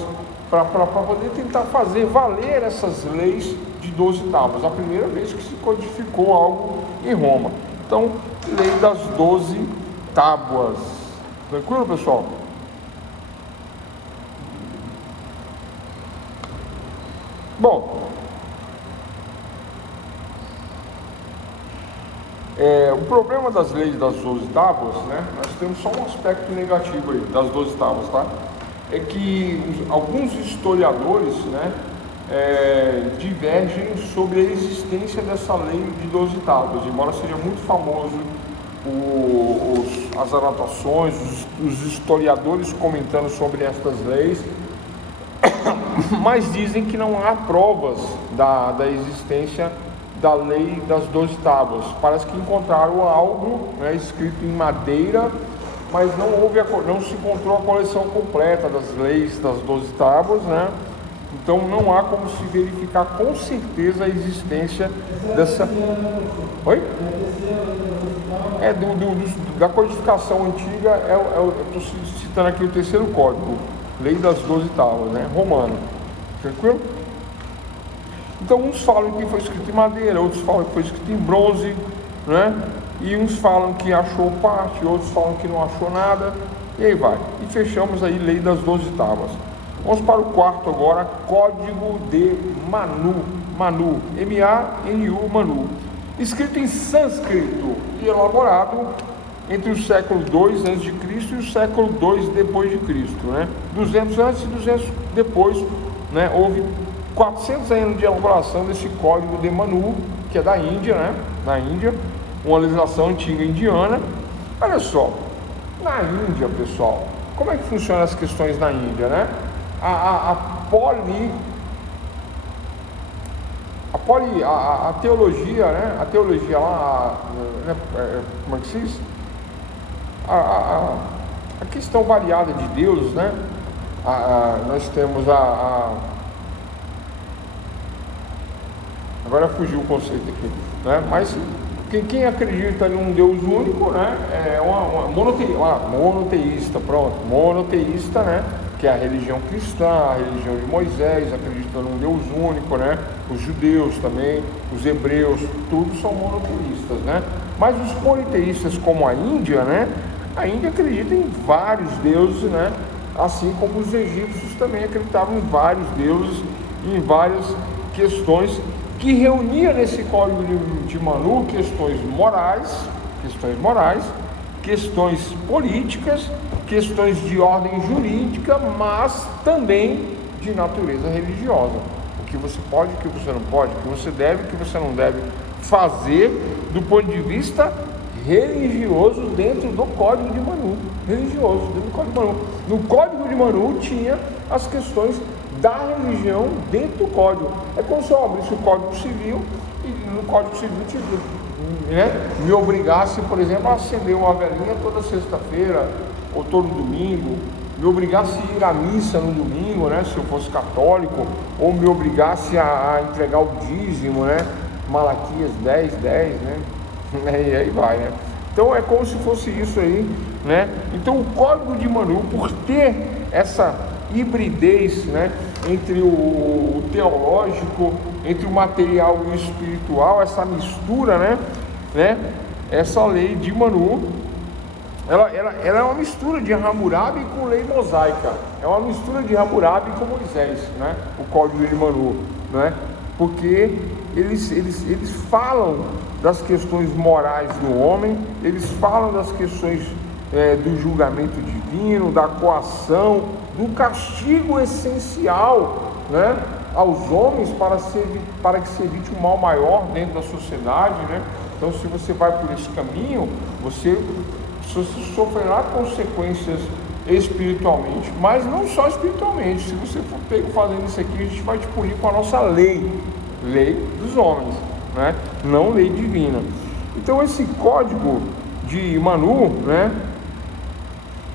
para poder tentar fazer valer essas leis de 12 tábuas, a primeira vez que se codificou algo em Roma. Então, lei das 12 tábuas. Tranquilo, pessoal? Bom, o problema das leis das 12 tábuas, né? Nós temos só um aspecto negativo aí das 12 tábuas, tá? É que alguns historiadores, né, divergem sobre a existência dessa lei de 12 tábuas, embora seja muito famoso as anotações, os historiadores comentando sobre estas leis, mas dizem que não há provas da existência da lei das 12 tábuas. Parece que encontraram algo, né, escrito em madeira, mas não se encontrou a coleção completa das leis das 12 tábuas, né? Então não há como se verificar com certeza a existência dessa... Oi? Da codificação antiga, eu estou citando aqui o terceiro código, lei das 12 tábuas, né? Romano. Tranquilo? Então uns falam que foi escrito em madeira, outros falam que foi escrito em bronze, né? E uns falam que achou parte, outros falam que não achou nada, e aí vai. E fechamos aí lei das 12 tábuas. Vamos para o quarto agora, Código de Manu, M-A-N-U, Manu, escrito em sânscrito e elaborado entre o século II a.C. e o século II depois de Cristo, né? 200 antes e 200 depois, né? Houve 400 anos de elaboração desse Código de Manu, que é da Índia, né? Da Índia, uma legislação antiga indiana. Olha só, na Índia, pessoal, como é que funcionam as questões na Índia, né? A teologia, né? A teologia lá, como é que se diz? A questão variada de Deus, né? Nós temos agora fugiu o conceito aqui, né? Mas quem acredita em um Deus único, né? É uma monoteísta, monoteísta, né? Que é a religião cristã, a religião de Moisés, acredita num Deus único, né? Os judeus também, os hebreus, todos são monoteístas, né? Mas os politeístas, como a Índia, né? A Índia acredita em vários deuses, né? Assim como os egípcios também acreditavam em vários deuses, em várias questões que reunia nesse código de Manu questões morais, questões políticas, questões de ordem jurídica, mas também de natureza religiosa. O que você pode, o que você não pode, o que você deve, o que você não deve fazer do ponto de vista religioso dentro do Código de Manu. No Código de Manu tinha as questões da religião dentro do código. É como se eu abrisse o Código Civil e no Código Civil me obrigasse, por exemplo, a acender uma velinha toda sexta-feira ou todo domingo, me obrigasse a ir à missa no domingo, né, se eu fosse católico, ou me obrigasse a entregar o dízimo, né, Malaquias 10, né, e aí vai, né. Então é como se fosse isso aí, né. Então o Código de Manu, por ter essa hibridez, né, entre o teológico, entre o material e o espiritual, essa mistura, né, essa lei de Manu, ela é uma mistura de Hammurabi com lei mosaica, é uma mistura de Hammurabi com Moisés, né, o Código de Manu, né, porque eles falam das questões morais do homem, eles falam das questões do julgamento divino, da coação, do castigo essencial, né, aos homens para que se evite um mal maior dentro da sociedade, né. Então, se você vai por esse caminho, você sofrerá consequências espiritualmente, mas não só espiritualmente. Se você for pego fazendo isso aqui, a gente vai te punir com a nossa lei dos homens, né, não lei divina. Então, esse Código de Manu, né,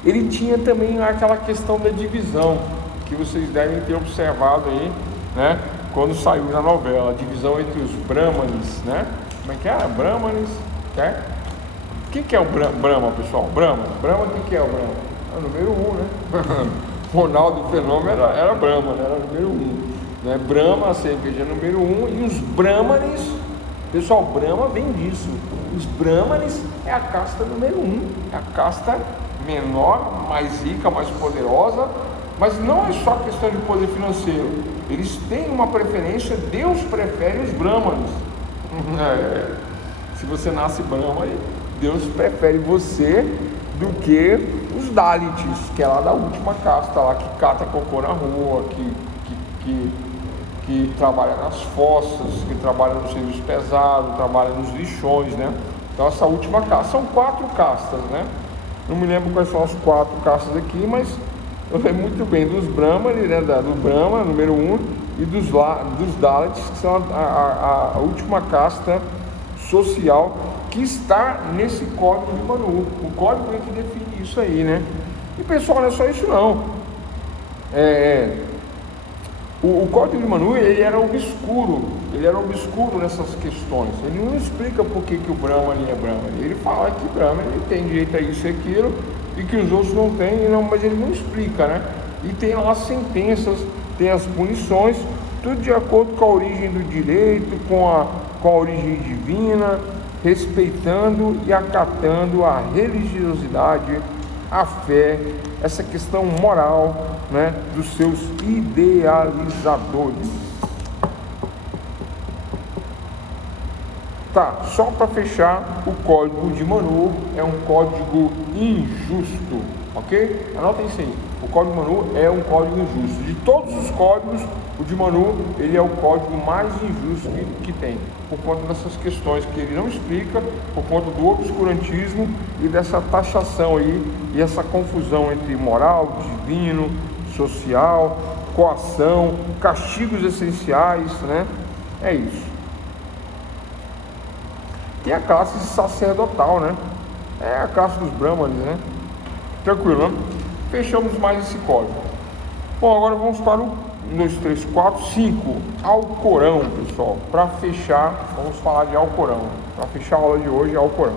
ele tinha também aquela questão da divisão, que vocês devem ter observado aí, né, quando saiu na novela, a divisão entre os Brahmanes, né? Como é que é? Brahmanes, né? O que é o Brahma, pessoal? Brahma, o que é o Brahma? É o número 1, né? Ronaldo Fenômeno era Brahma, né? Era o número 1, né? Brahma, a cerveja número 1, e os Brahmanes, pessoal, Brahma vem disso. Os Brahmanes é a casta número 1, é a casta menor, mais rica, mais poderosa, mas não é só questão de poder financeiro. Eles têm uma preferência, Deus prefere os Brahmanes. Se você nasce Brahma, Deus prefere você do que os Dalits, que é lá da última casta, lá que cata cocô na rua, que trabalha nas fossas, que trabalha no serviço pesado, trabalha nos lixões, né? Então essa última casta, são 4 castas, né? Não me lembro quais são as 4 castas aqui, mas eu lembro muito bem dos Brahmanes, né? Do Brahma, número 1, e dos Dalits, que são a última casta social que está nesse Código de Manu. O código é que define isso aí, né? E pessoal, não é só isso não. O Código de Manu, ele era obscuro nessas questões. Ele não explica por que o Brahman é Brahman. Ele fala que Brahman ele tem direito a isso e aquilo, e que os outros não têm, mas ele não explica, né? E tem lá as sentenças, tem as punições, tudo de acordo com a origem do direito, com a origem divina, respeitando e acatando a religiosidade, a fé, essa questão moral, né, dos seus idealizadores. Tá, só para fechar, o código de Manu é um código injusto, ok? Anotem isso aí. O código de Manu é um código injusto. De todos os códigos, o de Manu, ele é o código mais injusto que tem, por conta dessas questões que ele não explica, por conta do obscurantismo e dessa taxação aí, e essa confusão entre moral, divino, social, coação, castigos essenciais, né? É isso. Tem a classe sacerdotal, né? É a classe dos brahmanes, né? Tranquilo, né? Fechamos mais esse código. Bom, agora vamos para o 1, 2, 3, 4, 5. Alcorão, pessoal. Para fechar, vamos falar de Alcorão. Para fechar a aula de hoje, Alcorão.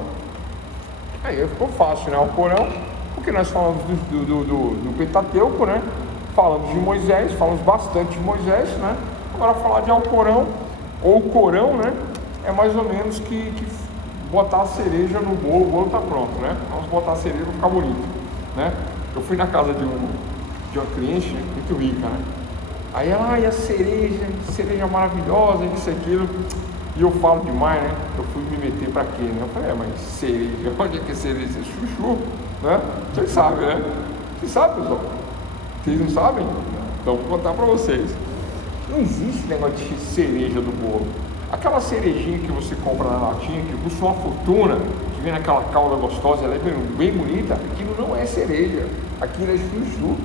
Aí ficou fácil, né? Alcorão, porque nós falamos do Pentateuco, né? Falamos de Moisés, falamos bastante de Moisés, né? Agora falar de Alcorão, ou Corão, né? É mais ou menos que botar a cereja no bolo, o bolo tá pronto, né? Vamos botar a cereja para ficar bonito, né? Eu fui na casa de uma cliente muito rica, né? Aí ela, e a cereja maravilhosa, isso e aquilo, e eu falo demais, né? Eu fui me meter pra quê, né? Eu falei, mas cereja, onde é que é cereja? Chuchu, né? Vocês sabem, né? Vocês sabem, pessoal? Vocês não sabem? Então vou contar pra vocês. Não existe negócio de cereja do bolo. Aquela cerejinha que você compra na latinha, que custa uma fortuna, que vem naquela calda gostosa, ela é bem bonita, aquilo não é cereja, aquilo é chuchu.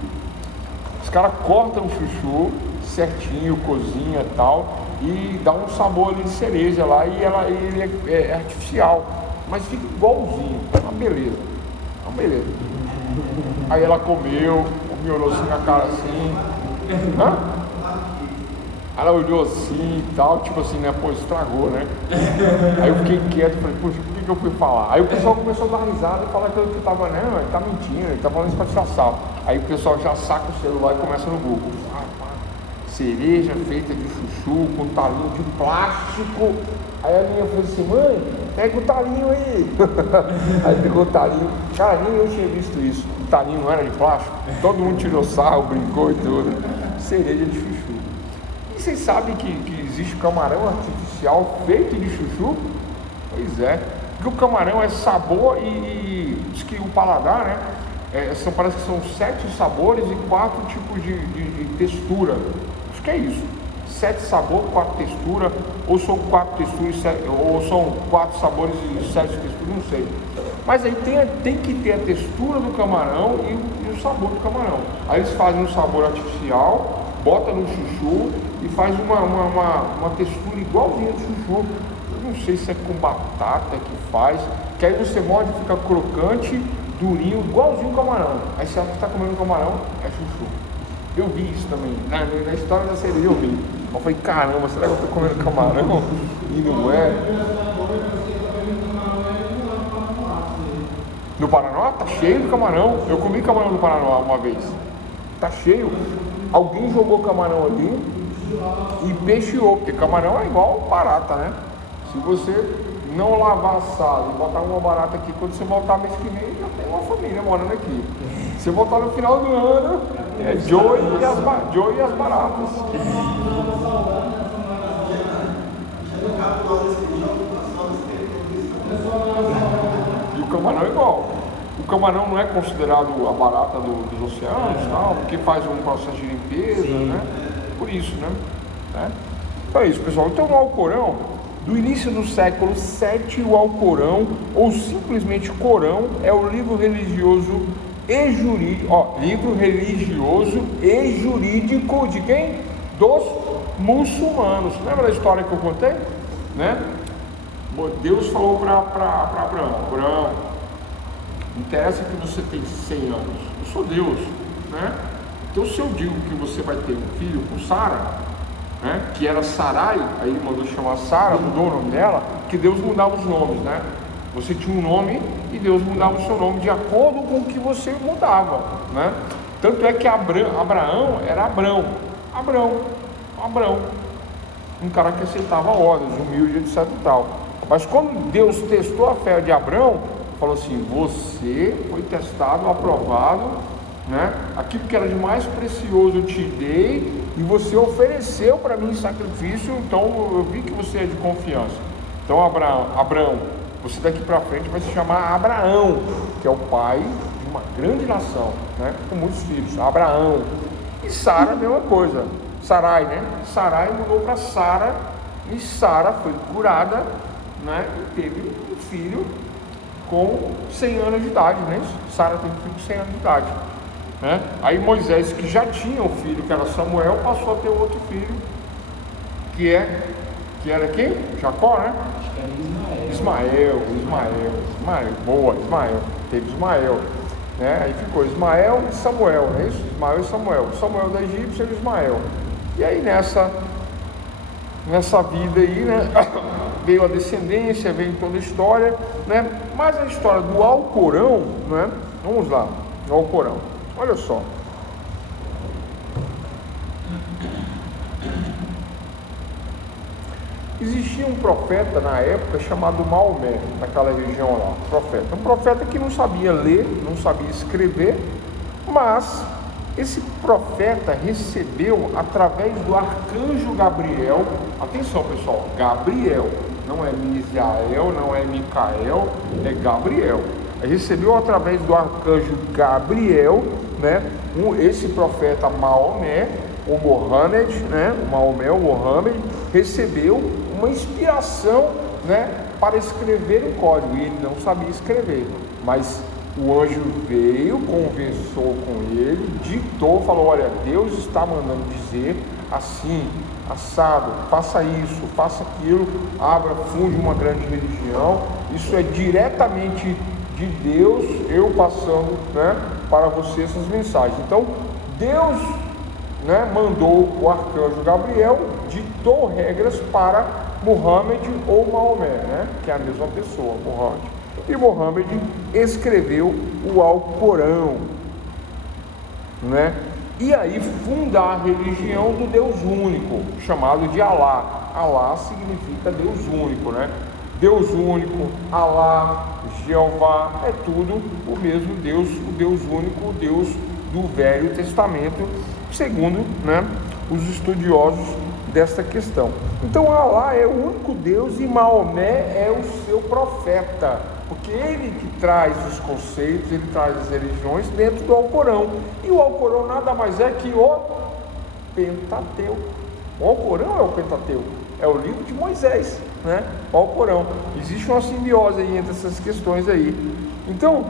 Os caras cortam o chuchu certinho, cozinha e tal, e dá um sabor ali de cereja lá, e ele é artificial, mas fica igualzinho, é uma beleza, é uma beleza. Aí ela comeu, me olhou assim na cara assim, hã? Ela olhou assim e tal, tipo assim, né? Pô, estragou, né? Aí eu fiquei quieto, falei, poxa, por que eu fui falar? Aí o pessoal começou a dar risada e falar que eu tava, não, ele tá mentindo, ele tá falando isso pra tirar sal. Aí o pessoal já saca o celular e começa no Google. Cereja feita de chuchu com talinho de plástico. Aí a minha falou assim, mãe, pega o talinho aí. Aí pegou o talinho. Cara, nem eu tinha visto isso. O talinho não era de plástico. Todo mundo tirou sarro, brincou e tudo. Cereja de chuchu. E vocês sabem que existe camarão artificial feito de chuchu? Pois é. Porque o camarão é sabor e diz que o paladar, né? Parece que são 7 sabores e 4 tipos de textura. Acho que é isso. 7 sabores, 4 texturas, ou são 4 texturas, ou são 4 sabores e 7 texturas, não sei. Mas aí tem que ter a textura do camarão e o sabor do camarão. Aí eles fazem um sabor artificial, bota no chuchu e faz uma textura igualzinha do chuchu. Eu não sei se é com batata que faz, que aí você morde e fica crocante, durinho, igualzinho o camarão. Aí você acha que está comendo camarão, é chuchu. Eu vi isso também, na história da cereja eu vi. Eu falei, caramba, será que eu estou comendo camarão? E não é. No Paraná tá cheio de camarão. Eu comi camarão no Paraná uma vez. Tá cheio. Alguém jogou camarão ali e peixeou, porque camarão é igual barata, né? Se você não lavar a sala e botar uma barata aqui, quando você voltar mês que vem, já tem uma família morando aqui. Se voltar no final do ano, é Joey e as baratas. E o camarão é igual. O camarão não é considerado a barata dos oceanos, tal, porque faz um processo de limpeza, né? Por isso, né? Então é isso, pessoal. Então o Alcorão, do início do século VII, o Alcorão, ou simplesmente Corão, é o livro religioso e jurídico, livro religioso e jurídico de quem? Dos muçulmanos. Lembra da história que eu contei? Né? Deus falou para Abraão, Abraão, não interessa que você tem 100 anos, eu sou Deus, né? Então se eu digo que você vai ter um filho com Sara, né? Que era Sarai, aí ele mandou chamar Sara, mudou o nome dela, que Deus mudava os nomes, né? Você tinha um nome e Deus mudava o seu nome de acordo com o que você mudava, né? Tanto é que Abraão era Abrão, um cara que aceitava ordens, humilde, etc e tal. Mas quando Deus testou a fé de Abrão, falou assim, você foi testado, aprovado, né? Aquilo que era de mais precioso eu te dei e você ofereceu para mim sacrifício, então eu vi que você é de confiança. Então Abraão, você daqui para frente vai se chamar Abraão, que é o pai de uma grande nação, né? Com muitos filhos, Abraão. E Sara, a mesma coisa, Sarai, né? Sarai mudou para Sara, e Sara foi curada, né? E teve um filho com 100 anos de idade, né? Sara teve um filho com 100 anos de idade, né? Aí Moisés, que já tinha um filho, que era Samuel, passou a ter outro filho, que era quem? Jacó, né? Acho que era Ismael, boa, Ismael, teve Ismael, né? Aí ficou Ismael e Samuel, não é isso? Ismael e Samuel da Egípcia e Ismael. E aí nessa vida aí, né? Veio a descendência, veio toda a história, né? Mas a história do Alcorão, né? Vamos lá, o Alcorão, olha só. Existia um profeta na época chamado Maomé, naquela região lá, um profeta que não sabia ler, não sabia escrever, mas esse profeta recebeu através do arcanjo Gabriel, atenção pessoal, Gabriel, não é Misael, não é Micael, é Gabriel. Recebeu através do arcanjo Gabriel, né? Esse profeta Maomé, o Mohammed, né? O Maomé, o Mohammed, recebeu uma inspiração, né? Para escrever um código, e ele não sabia escrever, mas o anjo veio, conversou com ele, ditou, falou: olha, Deus está mandando dizer assim, assado, faça isso, faça aquilo, funde uma grande religião, isso é diretamente de Deus, eu passando, né, para você essas mensagens. Então Deus, né, mandou o arcanjo Gabriel, ditou regras para Muhammad ou Maomé, né, que é a mesma pessoa, Muhammad. E Muhammad escreveu o Alcorão, né? E aí funda a religião do Deus único, chamado de Alá. Alá significa Deus único, né? Deus único, Alá, Jeová, é tudo o mesmo Deus, o Deus único, o Deus do Velho Testamento, segundo, né, os estudiosos desta questão. Então Alá é o único Deus e Maomé é o seu profeta, porque ele que traz os conceitos, ele traz as religiões dentro do Alcorão. E o Alcorão nada mais é que o Pentateuco. O Alcorão é o Pentateuco, é o livro de Moisés, né? O Alcorão. Existe uma simbiose aí entre essas questões aí. Então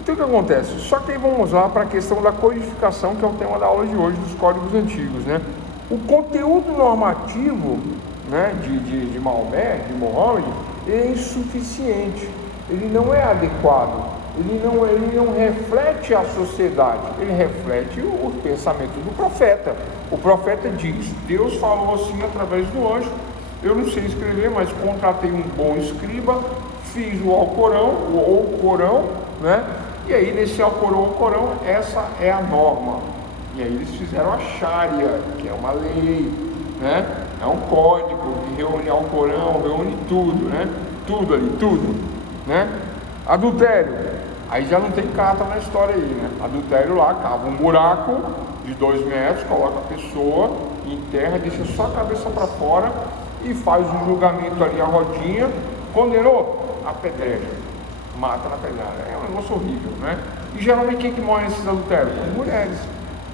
o que acontece? Só que aí vamos lá para a questão da codificação, que é o tema da aula de hoje, dos códigos antigos, né? O conteúdo normativo, né, de Maomé, de Muhammad, é insuficiente, ele não é adequado, ele não reflete a sociedade, ele reflete o pensamento do profeta. O profeta diz: Deus falou assim através do anjo, eu não sei escrever, mas contratei um bom escriba, fiz o Alcorão, o Corão, né? E aí nesse Alcorão, essa é a norma. E aí eles fizeram a Sharia, que é uma lei, né? É um código que reúne Alcorão, reúne tudo, né? Tudo ali, tudo, né? Adultério, aí já não tem carta na história aí, né? Adultério lá, cava um buraco de 2 metros, coloca a pessoa, enterra, deixa só a cabeça para fora e faz o julgamento ali, a rodinha, condenou, apedreja, mata na pedrada. É um negócio horrível, né? E geralmente quem que morre nesses adultérios? As mulheres.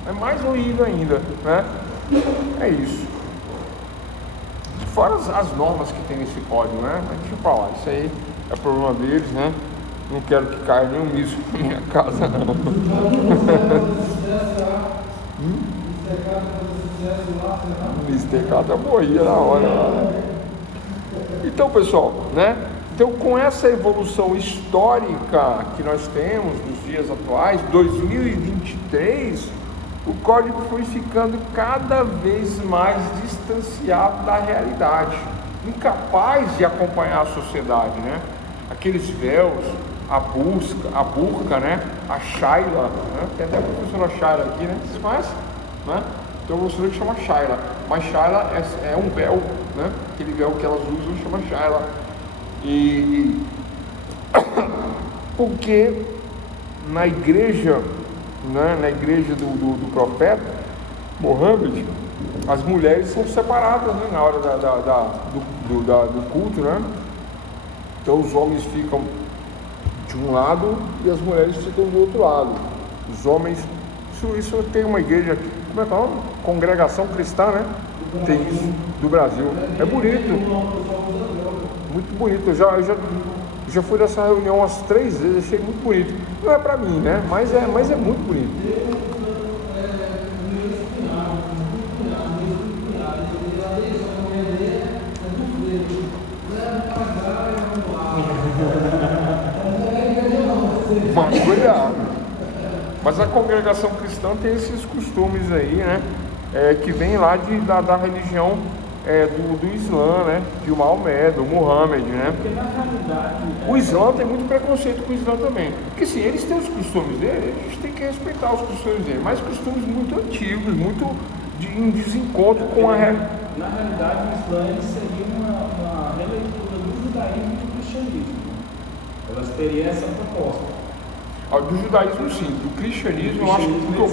É mais horrível ainda, né? É isso. Fora as normas que tem nesse código, né? Mas deixa eu falar, isso aí é problema deles, né? Não quero que caia nenhum míssil na minha casa, não. Mistercado, eu morria na hora lá, né? Então, pessoal, né? Então, com essa evolução histórica que nós temos nos dias atuais, 2023, o código foi ficando cada vez mais distanciado da realidade, incapaz de acompanhar a sociedade, né? Aqueles véus, a burca, né? A Shaila, né? Tem até a professora Shaila aqui, né? Vocês conhecem? Né? Tem uma professora que chama Shaila, mas Shaila é um véu, né? Aquele véu que elas usam chama Shaila. E porque na igreja, né, na igreja do profeta Muhammad, as mulheres são separadas, né, na hora do culto, né? Então os homens ficam de um lado e as mulheres ficam do outro lado. Os homens, isso tem uma igreja, como é que é o nome? Congregação Cristã, né? Tem isso do Brasil. É bonito, muito bonito. Eu já fui nessa reunião umas 3 vezes, achei muito bonito. Não é pra mim, né? Mas é muito bonito. Mas a congregação cristã tem esses costumes aí, né? Que vem lá da religião do Islã, né? De Maomé, do Muhammad, né? Porque na realidade... O Islã tem muito preconceito com o Islã também. Porque assim, eles têm os costumes deles, a gente tem que respeitar os costumes deles, mas costumes muito antigos, muito em desencontro com a realidade. Na realidade, o Islã ele seria uma releitura do judaísmo e do cristianismo. Elas teriam essa proposta. Do judaísmo sim, do cristianismo eu acho que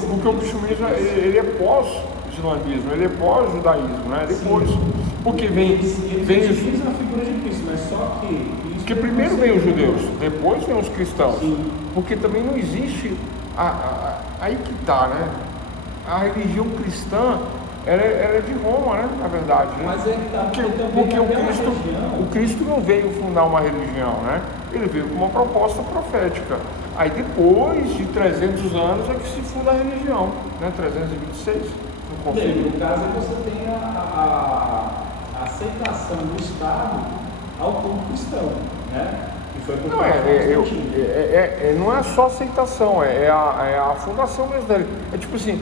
porque o cristianismo ele é pós-islamismo, ele é pós-judaísmo, né? Depois, porque vem Eles a figura de Cristo, mas só que... Porque primeiro vem os judeus, depois vem os cristãos. Sim. Porque também não existe, aí que tá, né? A religião cristã, ela é de Roma, né? Na verdade, né? Mas é que tá, Porque o Cristo não veio fundar uma religião, né? Ele veio com uma proposta profética. Aí depois de 300 anos é que se funda a religião, né? 326, no Bem, concílio. no caso você tem a aceitação do Estado ao povo cristão, né? Que foi Não, não é só aceitação, é a fundação mesmo dele. É tipo assim,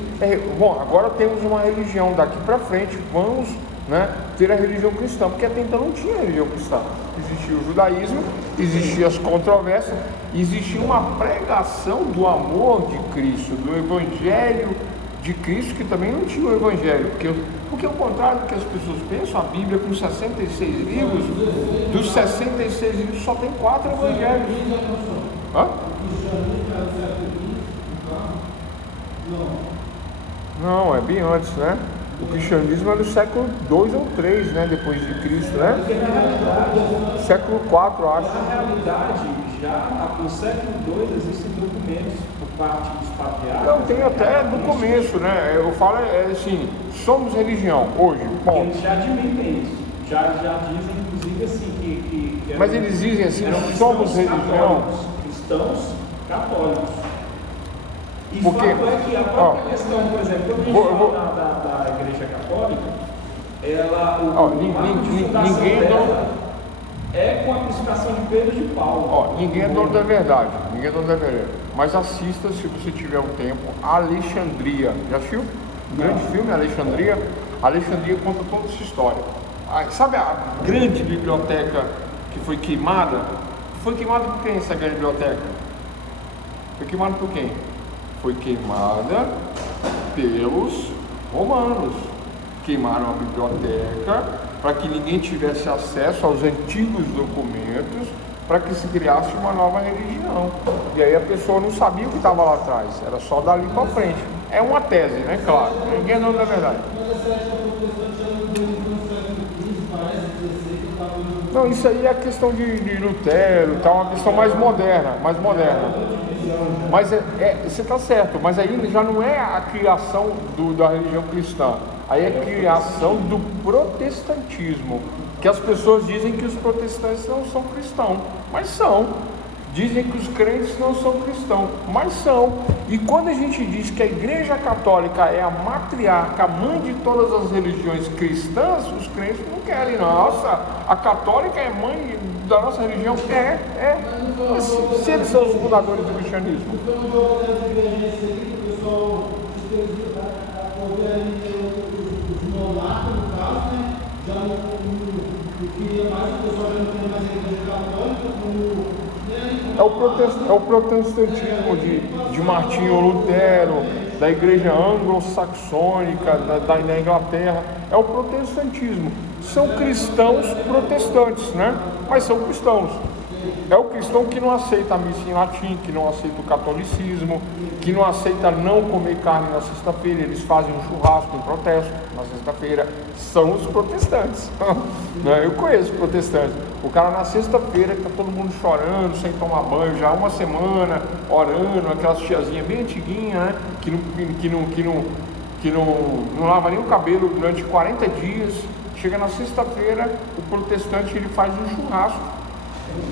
bom, agora temos uma religião, daqui para frente vamos, né, ter a religião cristã, porque até então não tinha religião cristã. Existia o judaísmo, existiam as controvérsias, existia uma pregação do amor de Cristo, do evangelho de Cristo, que também não tinha o evangelho, porque ao contrário do que as pessoas pensam, a Bíblia com 66 livros, dos 66 livros só tem 4 evangelhos. Hã? Não, é bem antes, né? O cristianismo é do século 2 ou 3, né? Depois de Cristo, né? Porque na realidade, século 4, acho. na realidade, já no século II existem documentos por parte dos patriarcas. Não, tem até do começo, né? Eu falo assim, somos religião hoje, bom. Eles já admitem isso. Já dizem, inclusive, assim, que Mas eles dizem assim, eram somos cristãos religião. cristãos católicos. E Porque, fato é que a própria questão, por exemplo, quando a gente fala da Igreja Católica, ela, ninguém é dono, é com a crucificação de Pedro e de Paulo. ninguém é dono da verdade, mas assista, se você tiver um tempo, Alexandria. Já assistiu? Um grande filme, Alexandria. Alexandria conta toda essa história. Sabe a grande biblioteca que foi queimada? Foi queimada por quem essa grande biblioteca? Foi queimada por quem? Foi queimada pelos romanos. Queimaram a biblioteca para que ninguém tivesse acesso aos antigos documentos, para que se criasse uma nova religião. E aí a pessoa não sabia o que estava lá atrás, era só dali para frente. É uma tese, né? Claro, ninguém é dono da verdade. Não, isso aí é a questão de Lutero, tá? Uma questão mais moderna. Mas você está certo, mas aí já não é a criação da religião cristã, aí é a criação do protestantismo, que as pessoas dizem que os protestantes não são cristãos, mas são. Dizem que os crentes não são cristãos, mas são. E quando a gente diz que a Igreja Católica é a matriarca, a mãe de todas as religiões cristãs, os crentes não querem. Nossa, a católica é mãe da nossa religião? Mas se eles são os fundadores do cristianismo. É o protestantismo de Martinho Lutero, da igreja anglo-saxônica, da Inglaterra. É o protestantismo. São cristãos protestantes, né? Mas são cristãos. É o cristão que não aceita a missa em latim, que não aceita o catolicismo, que não aceita não comer carne na sexta-feira. Eles fazem um churrasco em protesto na sexta-feira. São os protestantes. Eu conheço protestantes. O cara na sexta-feira está todo mundo chorando, sem tomar banho, já uma semana, orando, aquelas tiazinhas bem antiguinhas, né? Que não lava nem o cabelo durante 40 dias. Chega na sexta-feira, o protestante ele faz um churrasco,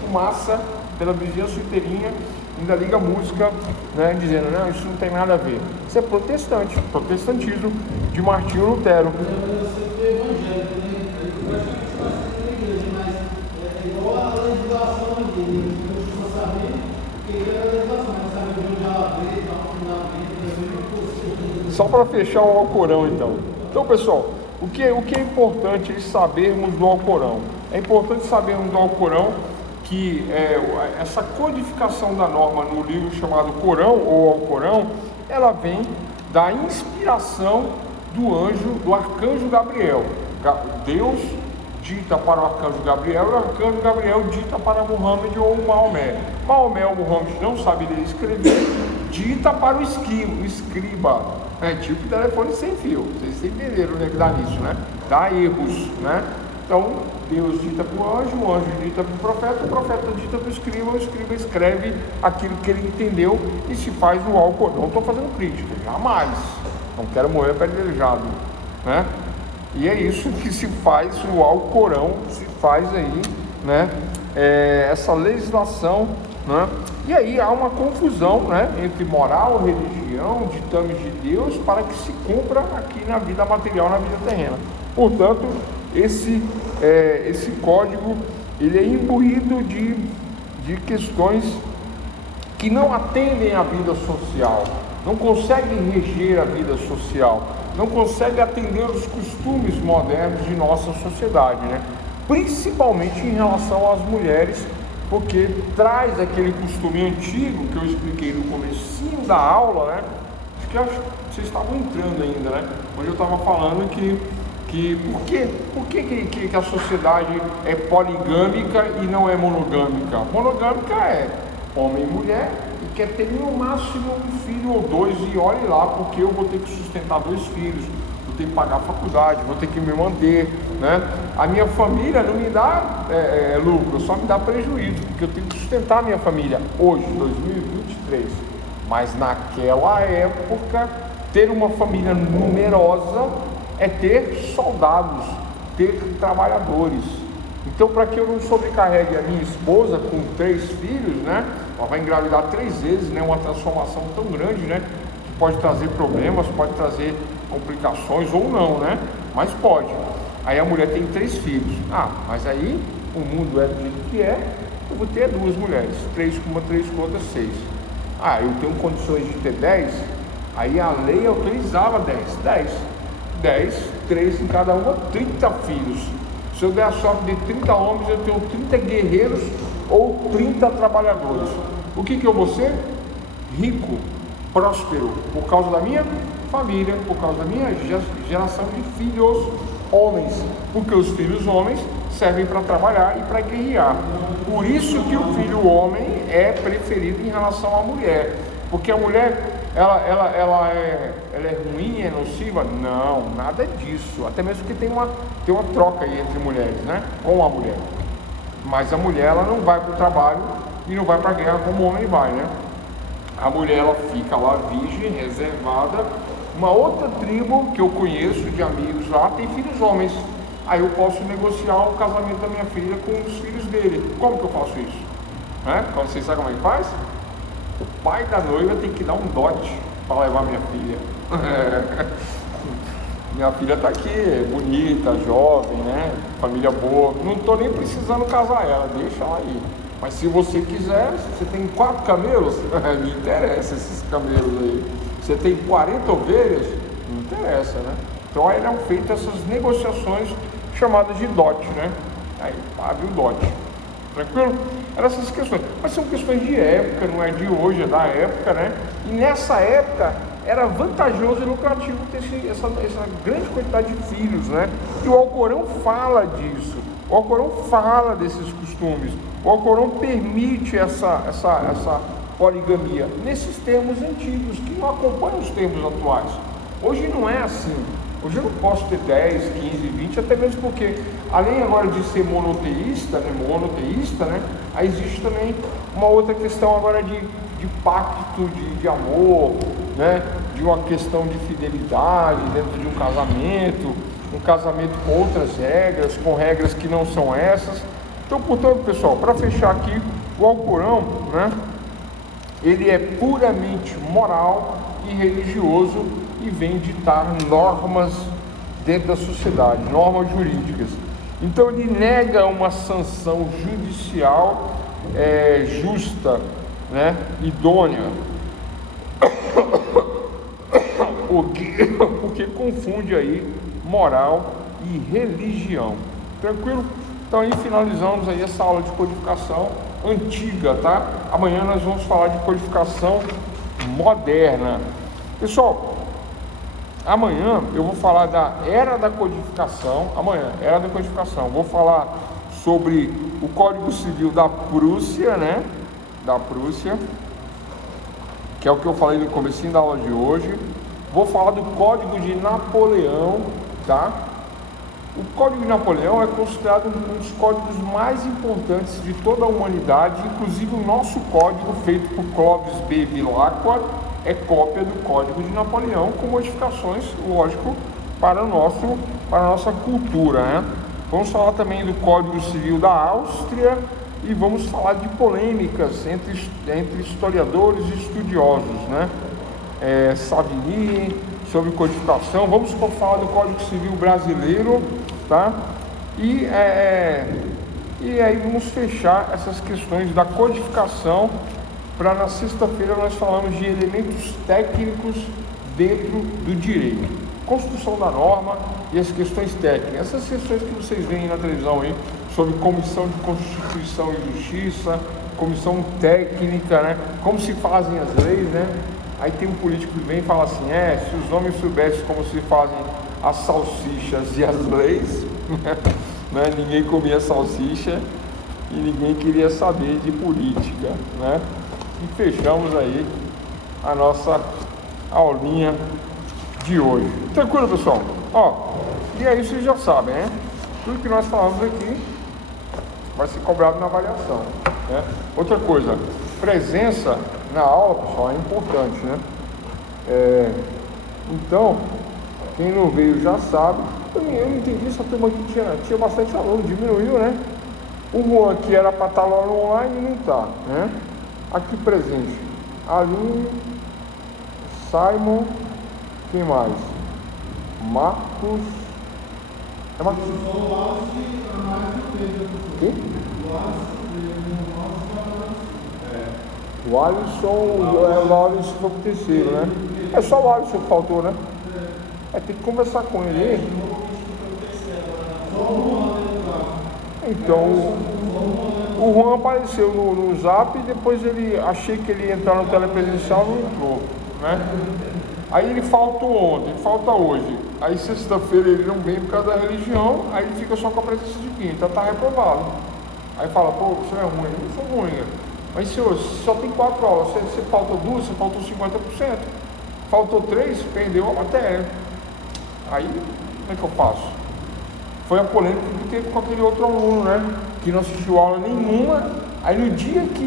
fumaça pela vizinhança inteirinha, ainda liga música, né, dizendo, não, isso não tem nada a ver. Isso é protestante, protestantismo de Martinho Lutero. Você é evangélico, né? Eu acho que a gente está na igreja, mas é igual a legislação aqui, eu estou sabendo que ele é a legislação, mas sabe onde ela veio, está fundamento, é a mesma coisa. Só para fechar o Alcorão, então. Então, pessoal, o que é importante sabermos do Alcorão? É importante sabermos do Alcorão que essa codificação da norma no livro chamado Corão ou Alcorão, ela vem da inspiração do arcanjo Gabriel. Deus dita para o arcanjo Gabriel e o arcanjo Gabriel dita para Muhammad ou Maomé. Maomé ou Muhammad não sabe ler e escrever, dita para o escriba. Tipo telefone sem fio. Vocês entenderam, né, que dá nisso, né? Dá erros, né? Então, Deus dita para o anjo dita para o profeta dita para o escriba escreve aquilo que ele entendeu e se faz no Alcorão. Não estou fazendo crítica, jamais. Não quero morrer apedrejado, né? E é isso que se faz no Alcorão, se faz aí, né? Essa legislação, né? E aí há uma confusão, né, entre moral, religião, ditames de Deus, para que se cumpra aqui na vida material, na vida terrena. Portanto, esse código ele é imbuído de questões que não atendem à vida social, não conseguem reger a vida social, não conseguem atender os costumes modernos de nossa sociedade, né? Principalmente em relação às mulheres, porque traz aquele costume antigo que eu expliquei no comecinho da aula, né? Acho que vocês estavam entrando ainda, né? Onde eu estava falando por que a sociedade é poligâmica e não é monogâmica? Monogâmica é homem e mulher e quer ter no máximo um filho ou dois e olhe lá, porque eu vou ter que sustentar 2 filhos, vou ter que pagar a faculdade, vou ter que me manter, né? A minha família não me dá lucro, só me dá prejuízo, porque eu tenho que sustentar a minha família hoje, 2023. Mas naquela época, ter uma família numerosa é ter soldados, ter trabalhadores. Então, para que eu não sobrecarregue a minha esposa com 3 filhos, né? Ela vai engravidar 3 vezes, né? Uma transformação tão grande, né? Que pode trazer problemas, pode trazer complicações ou não, né? Mas pode. Aí a mulher tem 3 filhos. Mas aí o mundo é do jeito que é, eu vou ter 2 mulheres. 3 com uma, 3 com outra, 6. Eu tenho condições de ter 10, aí a lei autorizava 10, 3 em cada uma, 30 filhos. Se eu der a sorte de 30 homens, eu tenho 30 guerreiros ou 30 trabalhadores. O que eu vou ser? Rico, próspero, por causa da minha família, por causa da minha geração de filhos homens, porque os filhos homens servem para trabalhar e para guerrear. Por isso que o filho homem é preferido em relação à mulher, porque a mulher ela é ruim, é nociva? Não, nada disso. Até mesmo que tem uma troca aí entre mulheres, né? Com a mulher. Mas a mulher ela não vai para o trabalho e não vai para a guerra como o homem vai, né? A mulher ela fica lá virgem, reservada. Uma outra tribo que eu conheço de amigos lá tem filhos homens. Aí eu posso negociar o casamento da minha filha com os filhos dele. Como que eu faço isso? Vocês sabem como é que faz? O pai da noiva tem que dar um dote para levar minha filha. Minha filha está aqui, bonita, jovem, né? Família boa. Não estou nem precisando casar ela, deixa ela aí. Mas se você quiser, você tem 4 camelos, me interessa esses camelos aí. Você tem 40 ovelhas, não interessa, né? Então aí eram feitas essas negociações chamadas de dote, né? Aí paga o dote. Tranquilo? Eram essas questões. Mas são questões de época, não é de hoje, é da época, né? E nessa época era vantajoso e lucrativo ter essa grande quantidade de filhos, né? E o Alcorão fala disso. O O Alcorão fala desses costumes. O Alcorão permite essa poligamia nesses termos antigos, que não acompanham os termos atuais. Hoje não é assim. Hoje eu não posso ter 10, 15, 20, até mesmo porque, além agora de ser monoteísta, né, aí existe também uma outra questão agora de pacto de amor, né, de uma questão de fidelidade dentro de um casamento com outras regras, com regras que não são essas. Então, portanto, pessoal, para fechar aqui, o Alcorão, né, ele é puramente moral e religioso e vem ditar normas dentro da sociedade, normas jurídicas. Então ele nega uma sanção judicial justa, né, idônea, porque confunde aí moral e religião. Tranquilo? Então aí finalizamos aí essa aula de codificação antiga, tá? Amanhã nós vamos falar de codificação moderna. Pessoal, amanhã eu vou falar da Era da Codificação. Era da Codificação. Vou falar sobre o Código Civil da Prússia, né? Da Prússia, que é o que eu falei no comecinho da aula de hoje. Vou falar do Código de Napoleão, tá? O Código de Napoleão é considerado um dos códigos mais importantes de toda a humanidade, inclusive o nosso código, feito por Clovis B. Vilacqua, é cópia do Código de Napoleão, com modificações, lógico, para a nossa cultura, né? Vamos falar também do Código Civil da Áustria e vamos falar de polêmicas entre historiadores e estudiosos, né? Savigny, sobre codificação. Vamos falar do Código Civil brasileiro, tá? E aí vamos fechar essas questões da codificação, para na sexta-feira nós falamos de elementos técnicos dentro do direito, construção da norma e as questões técnicas, essas questões que vocês veem na televisão aí, sobre comissão de Constituição e Justiça, comissão técnica, né? Como se fazem as leis, né? Aí tem um político que vem e fala assim, se os homens soubessem como se fazem as salsichas e as leis, né? Ninguém comia salsicha e ninguém queria saber de política, né? E fechamos aí a nossa aulinha de hoje. Tranquilo, pessoal? E aí vocês já sabem, né? Tudo que nós falamos aqui vai ser cobrado na avaliação, né? Outra coisa, presença na aula, pessoal, é importante, né? Então, quem não veio já sabe. Eu não entendi, essa turma aqui tinha bastante aluno, diminuiu, né? O Juan, que era para estar lá no online, não está, né? Aqui presente, Aline, Simon, quem mais? Marcos. É Marcos? Quem? O Alisson, o Alisson foi pro terceiro, né? É só o Alisson que faltou, né? Tem que conversar com ele. Então, o Juan apareceu no Zap e depois achei que ele ia entrar no telepresencial, não entrou, né? Aí ele faltou ontem, falta hoje. Aí sexta-feira ele não vem por causa da religião, aí ele fica só com a presença de quinta, tá reprovado. Aí fala, pô, você é ruim, eu não sou ruim, né? Mas senhor, só tem 4 aulas, você faltou 2, você faltou 50%. Faltou 3, perdeu a matéria. Aí, como é que eu faço? Foi a polêmica que teve com aquele outro aluno, né? Que não assistiu aula nenhuma. Aí no dia que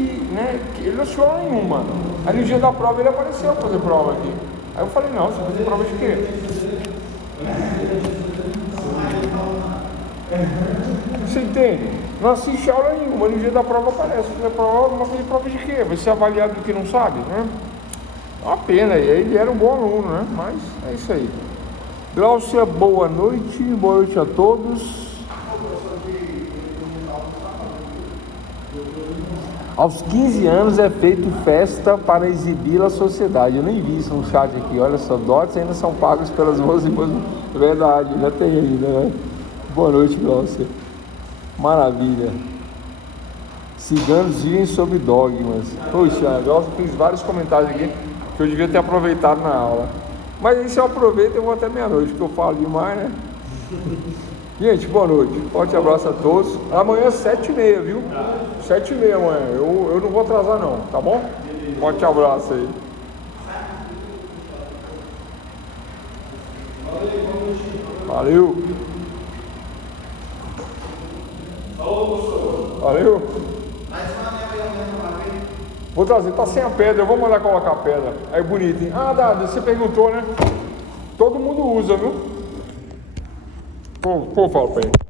ele não assistiu aula nenhuma. Aí no dia da prova ele apareceu para fazer prova aqui. Aí eu falei, não, você vai fazer prova de quê? Você entende? Não assiste aula nenhuma, no dia da prova aparece. Fazer prova, mas fazer prova de quê? Vai ser avaliado do que não sabe, né? É uma pena, ele era um bom aluno, né? Mas é isso aí. Glaucia, boa noite a todos. Aos 15 anos é feito festa para exibir à sociedade. Eu nem vi isso no chat aqui, olha só, dotes ainda são pagos pelas mãos e mãos. Verdade, já tem ainda, né? Boa noite, Glaucia. Maravilha. Ciganos vivem sob dogmas. Poxa, a Glaucia fez vários comentários aqui que eu devia ter aproveitado na aula. Mas aí se eu aproveito, eu vou até meia-noite, porque eu falo demais, né? Gente, boa noite. Forte abraço a todos. Amanhã 7h30, viu? 7h30 amanhã. Eu não vou atrasar não, tá bom? Forte abraço aí. Valeu. Valeu. Vou trazer, tá sem a pedra, eu vou mandar colocar a pedra. Aí bonitinho. Ah, Dado, você perguntou, né? Todo mundo usa, viu? Pô, fala pra ele.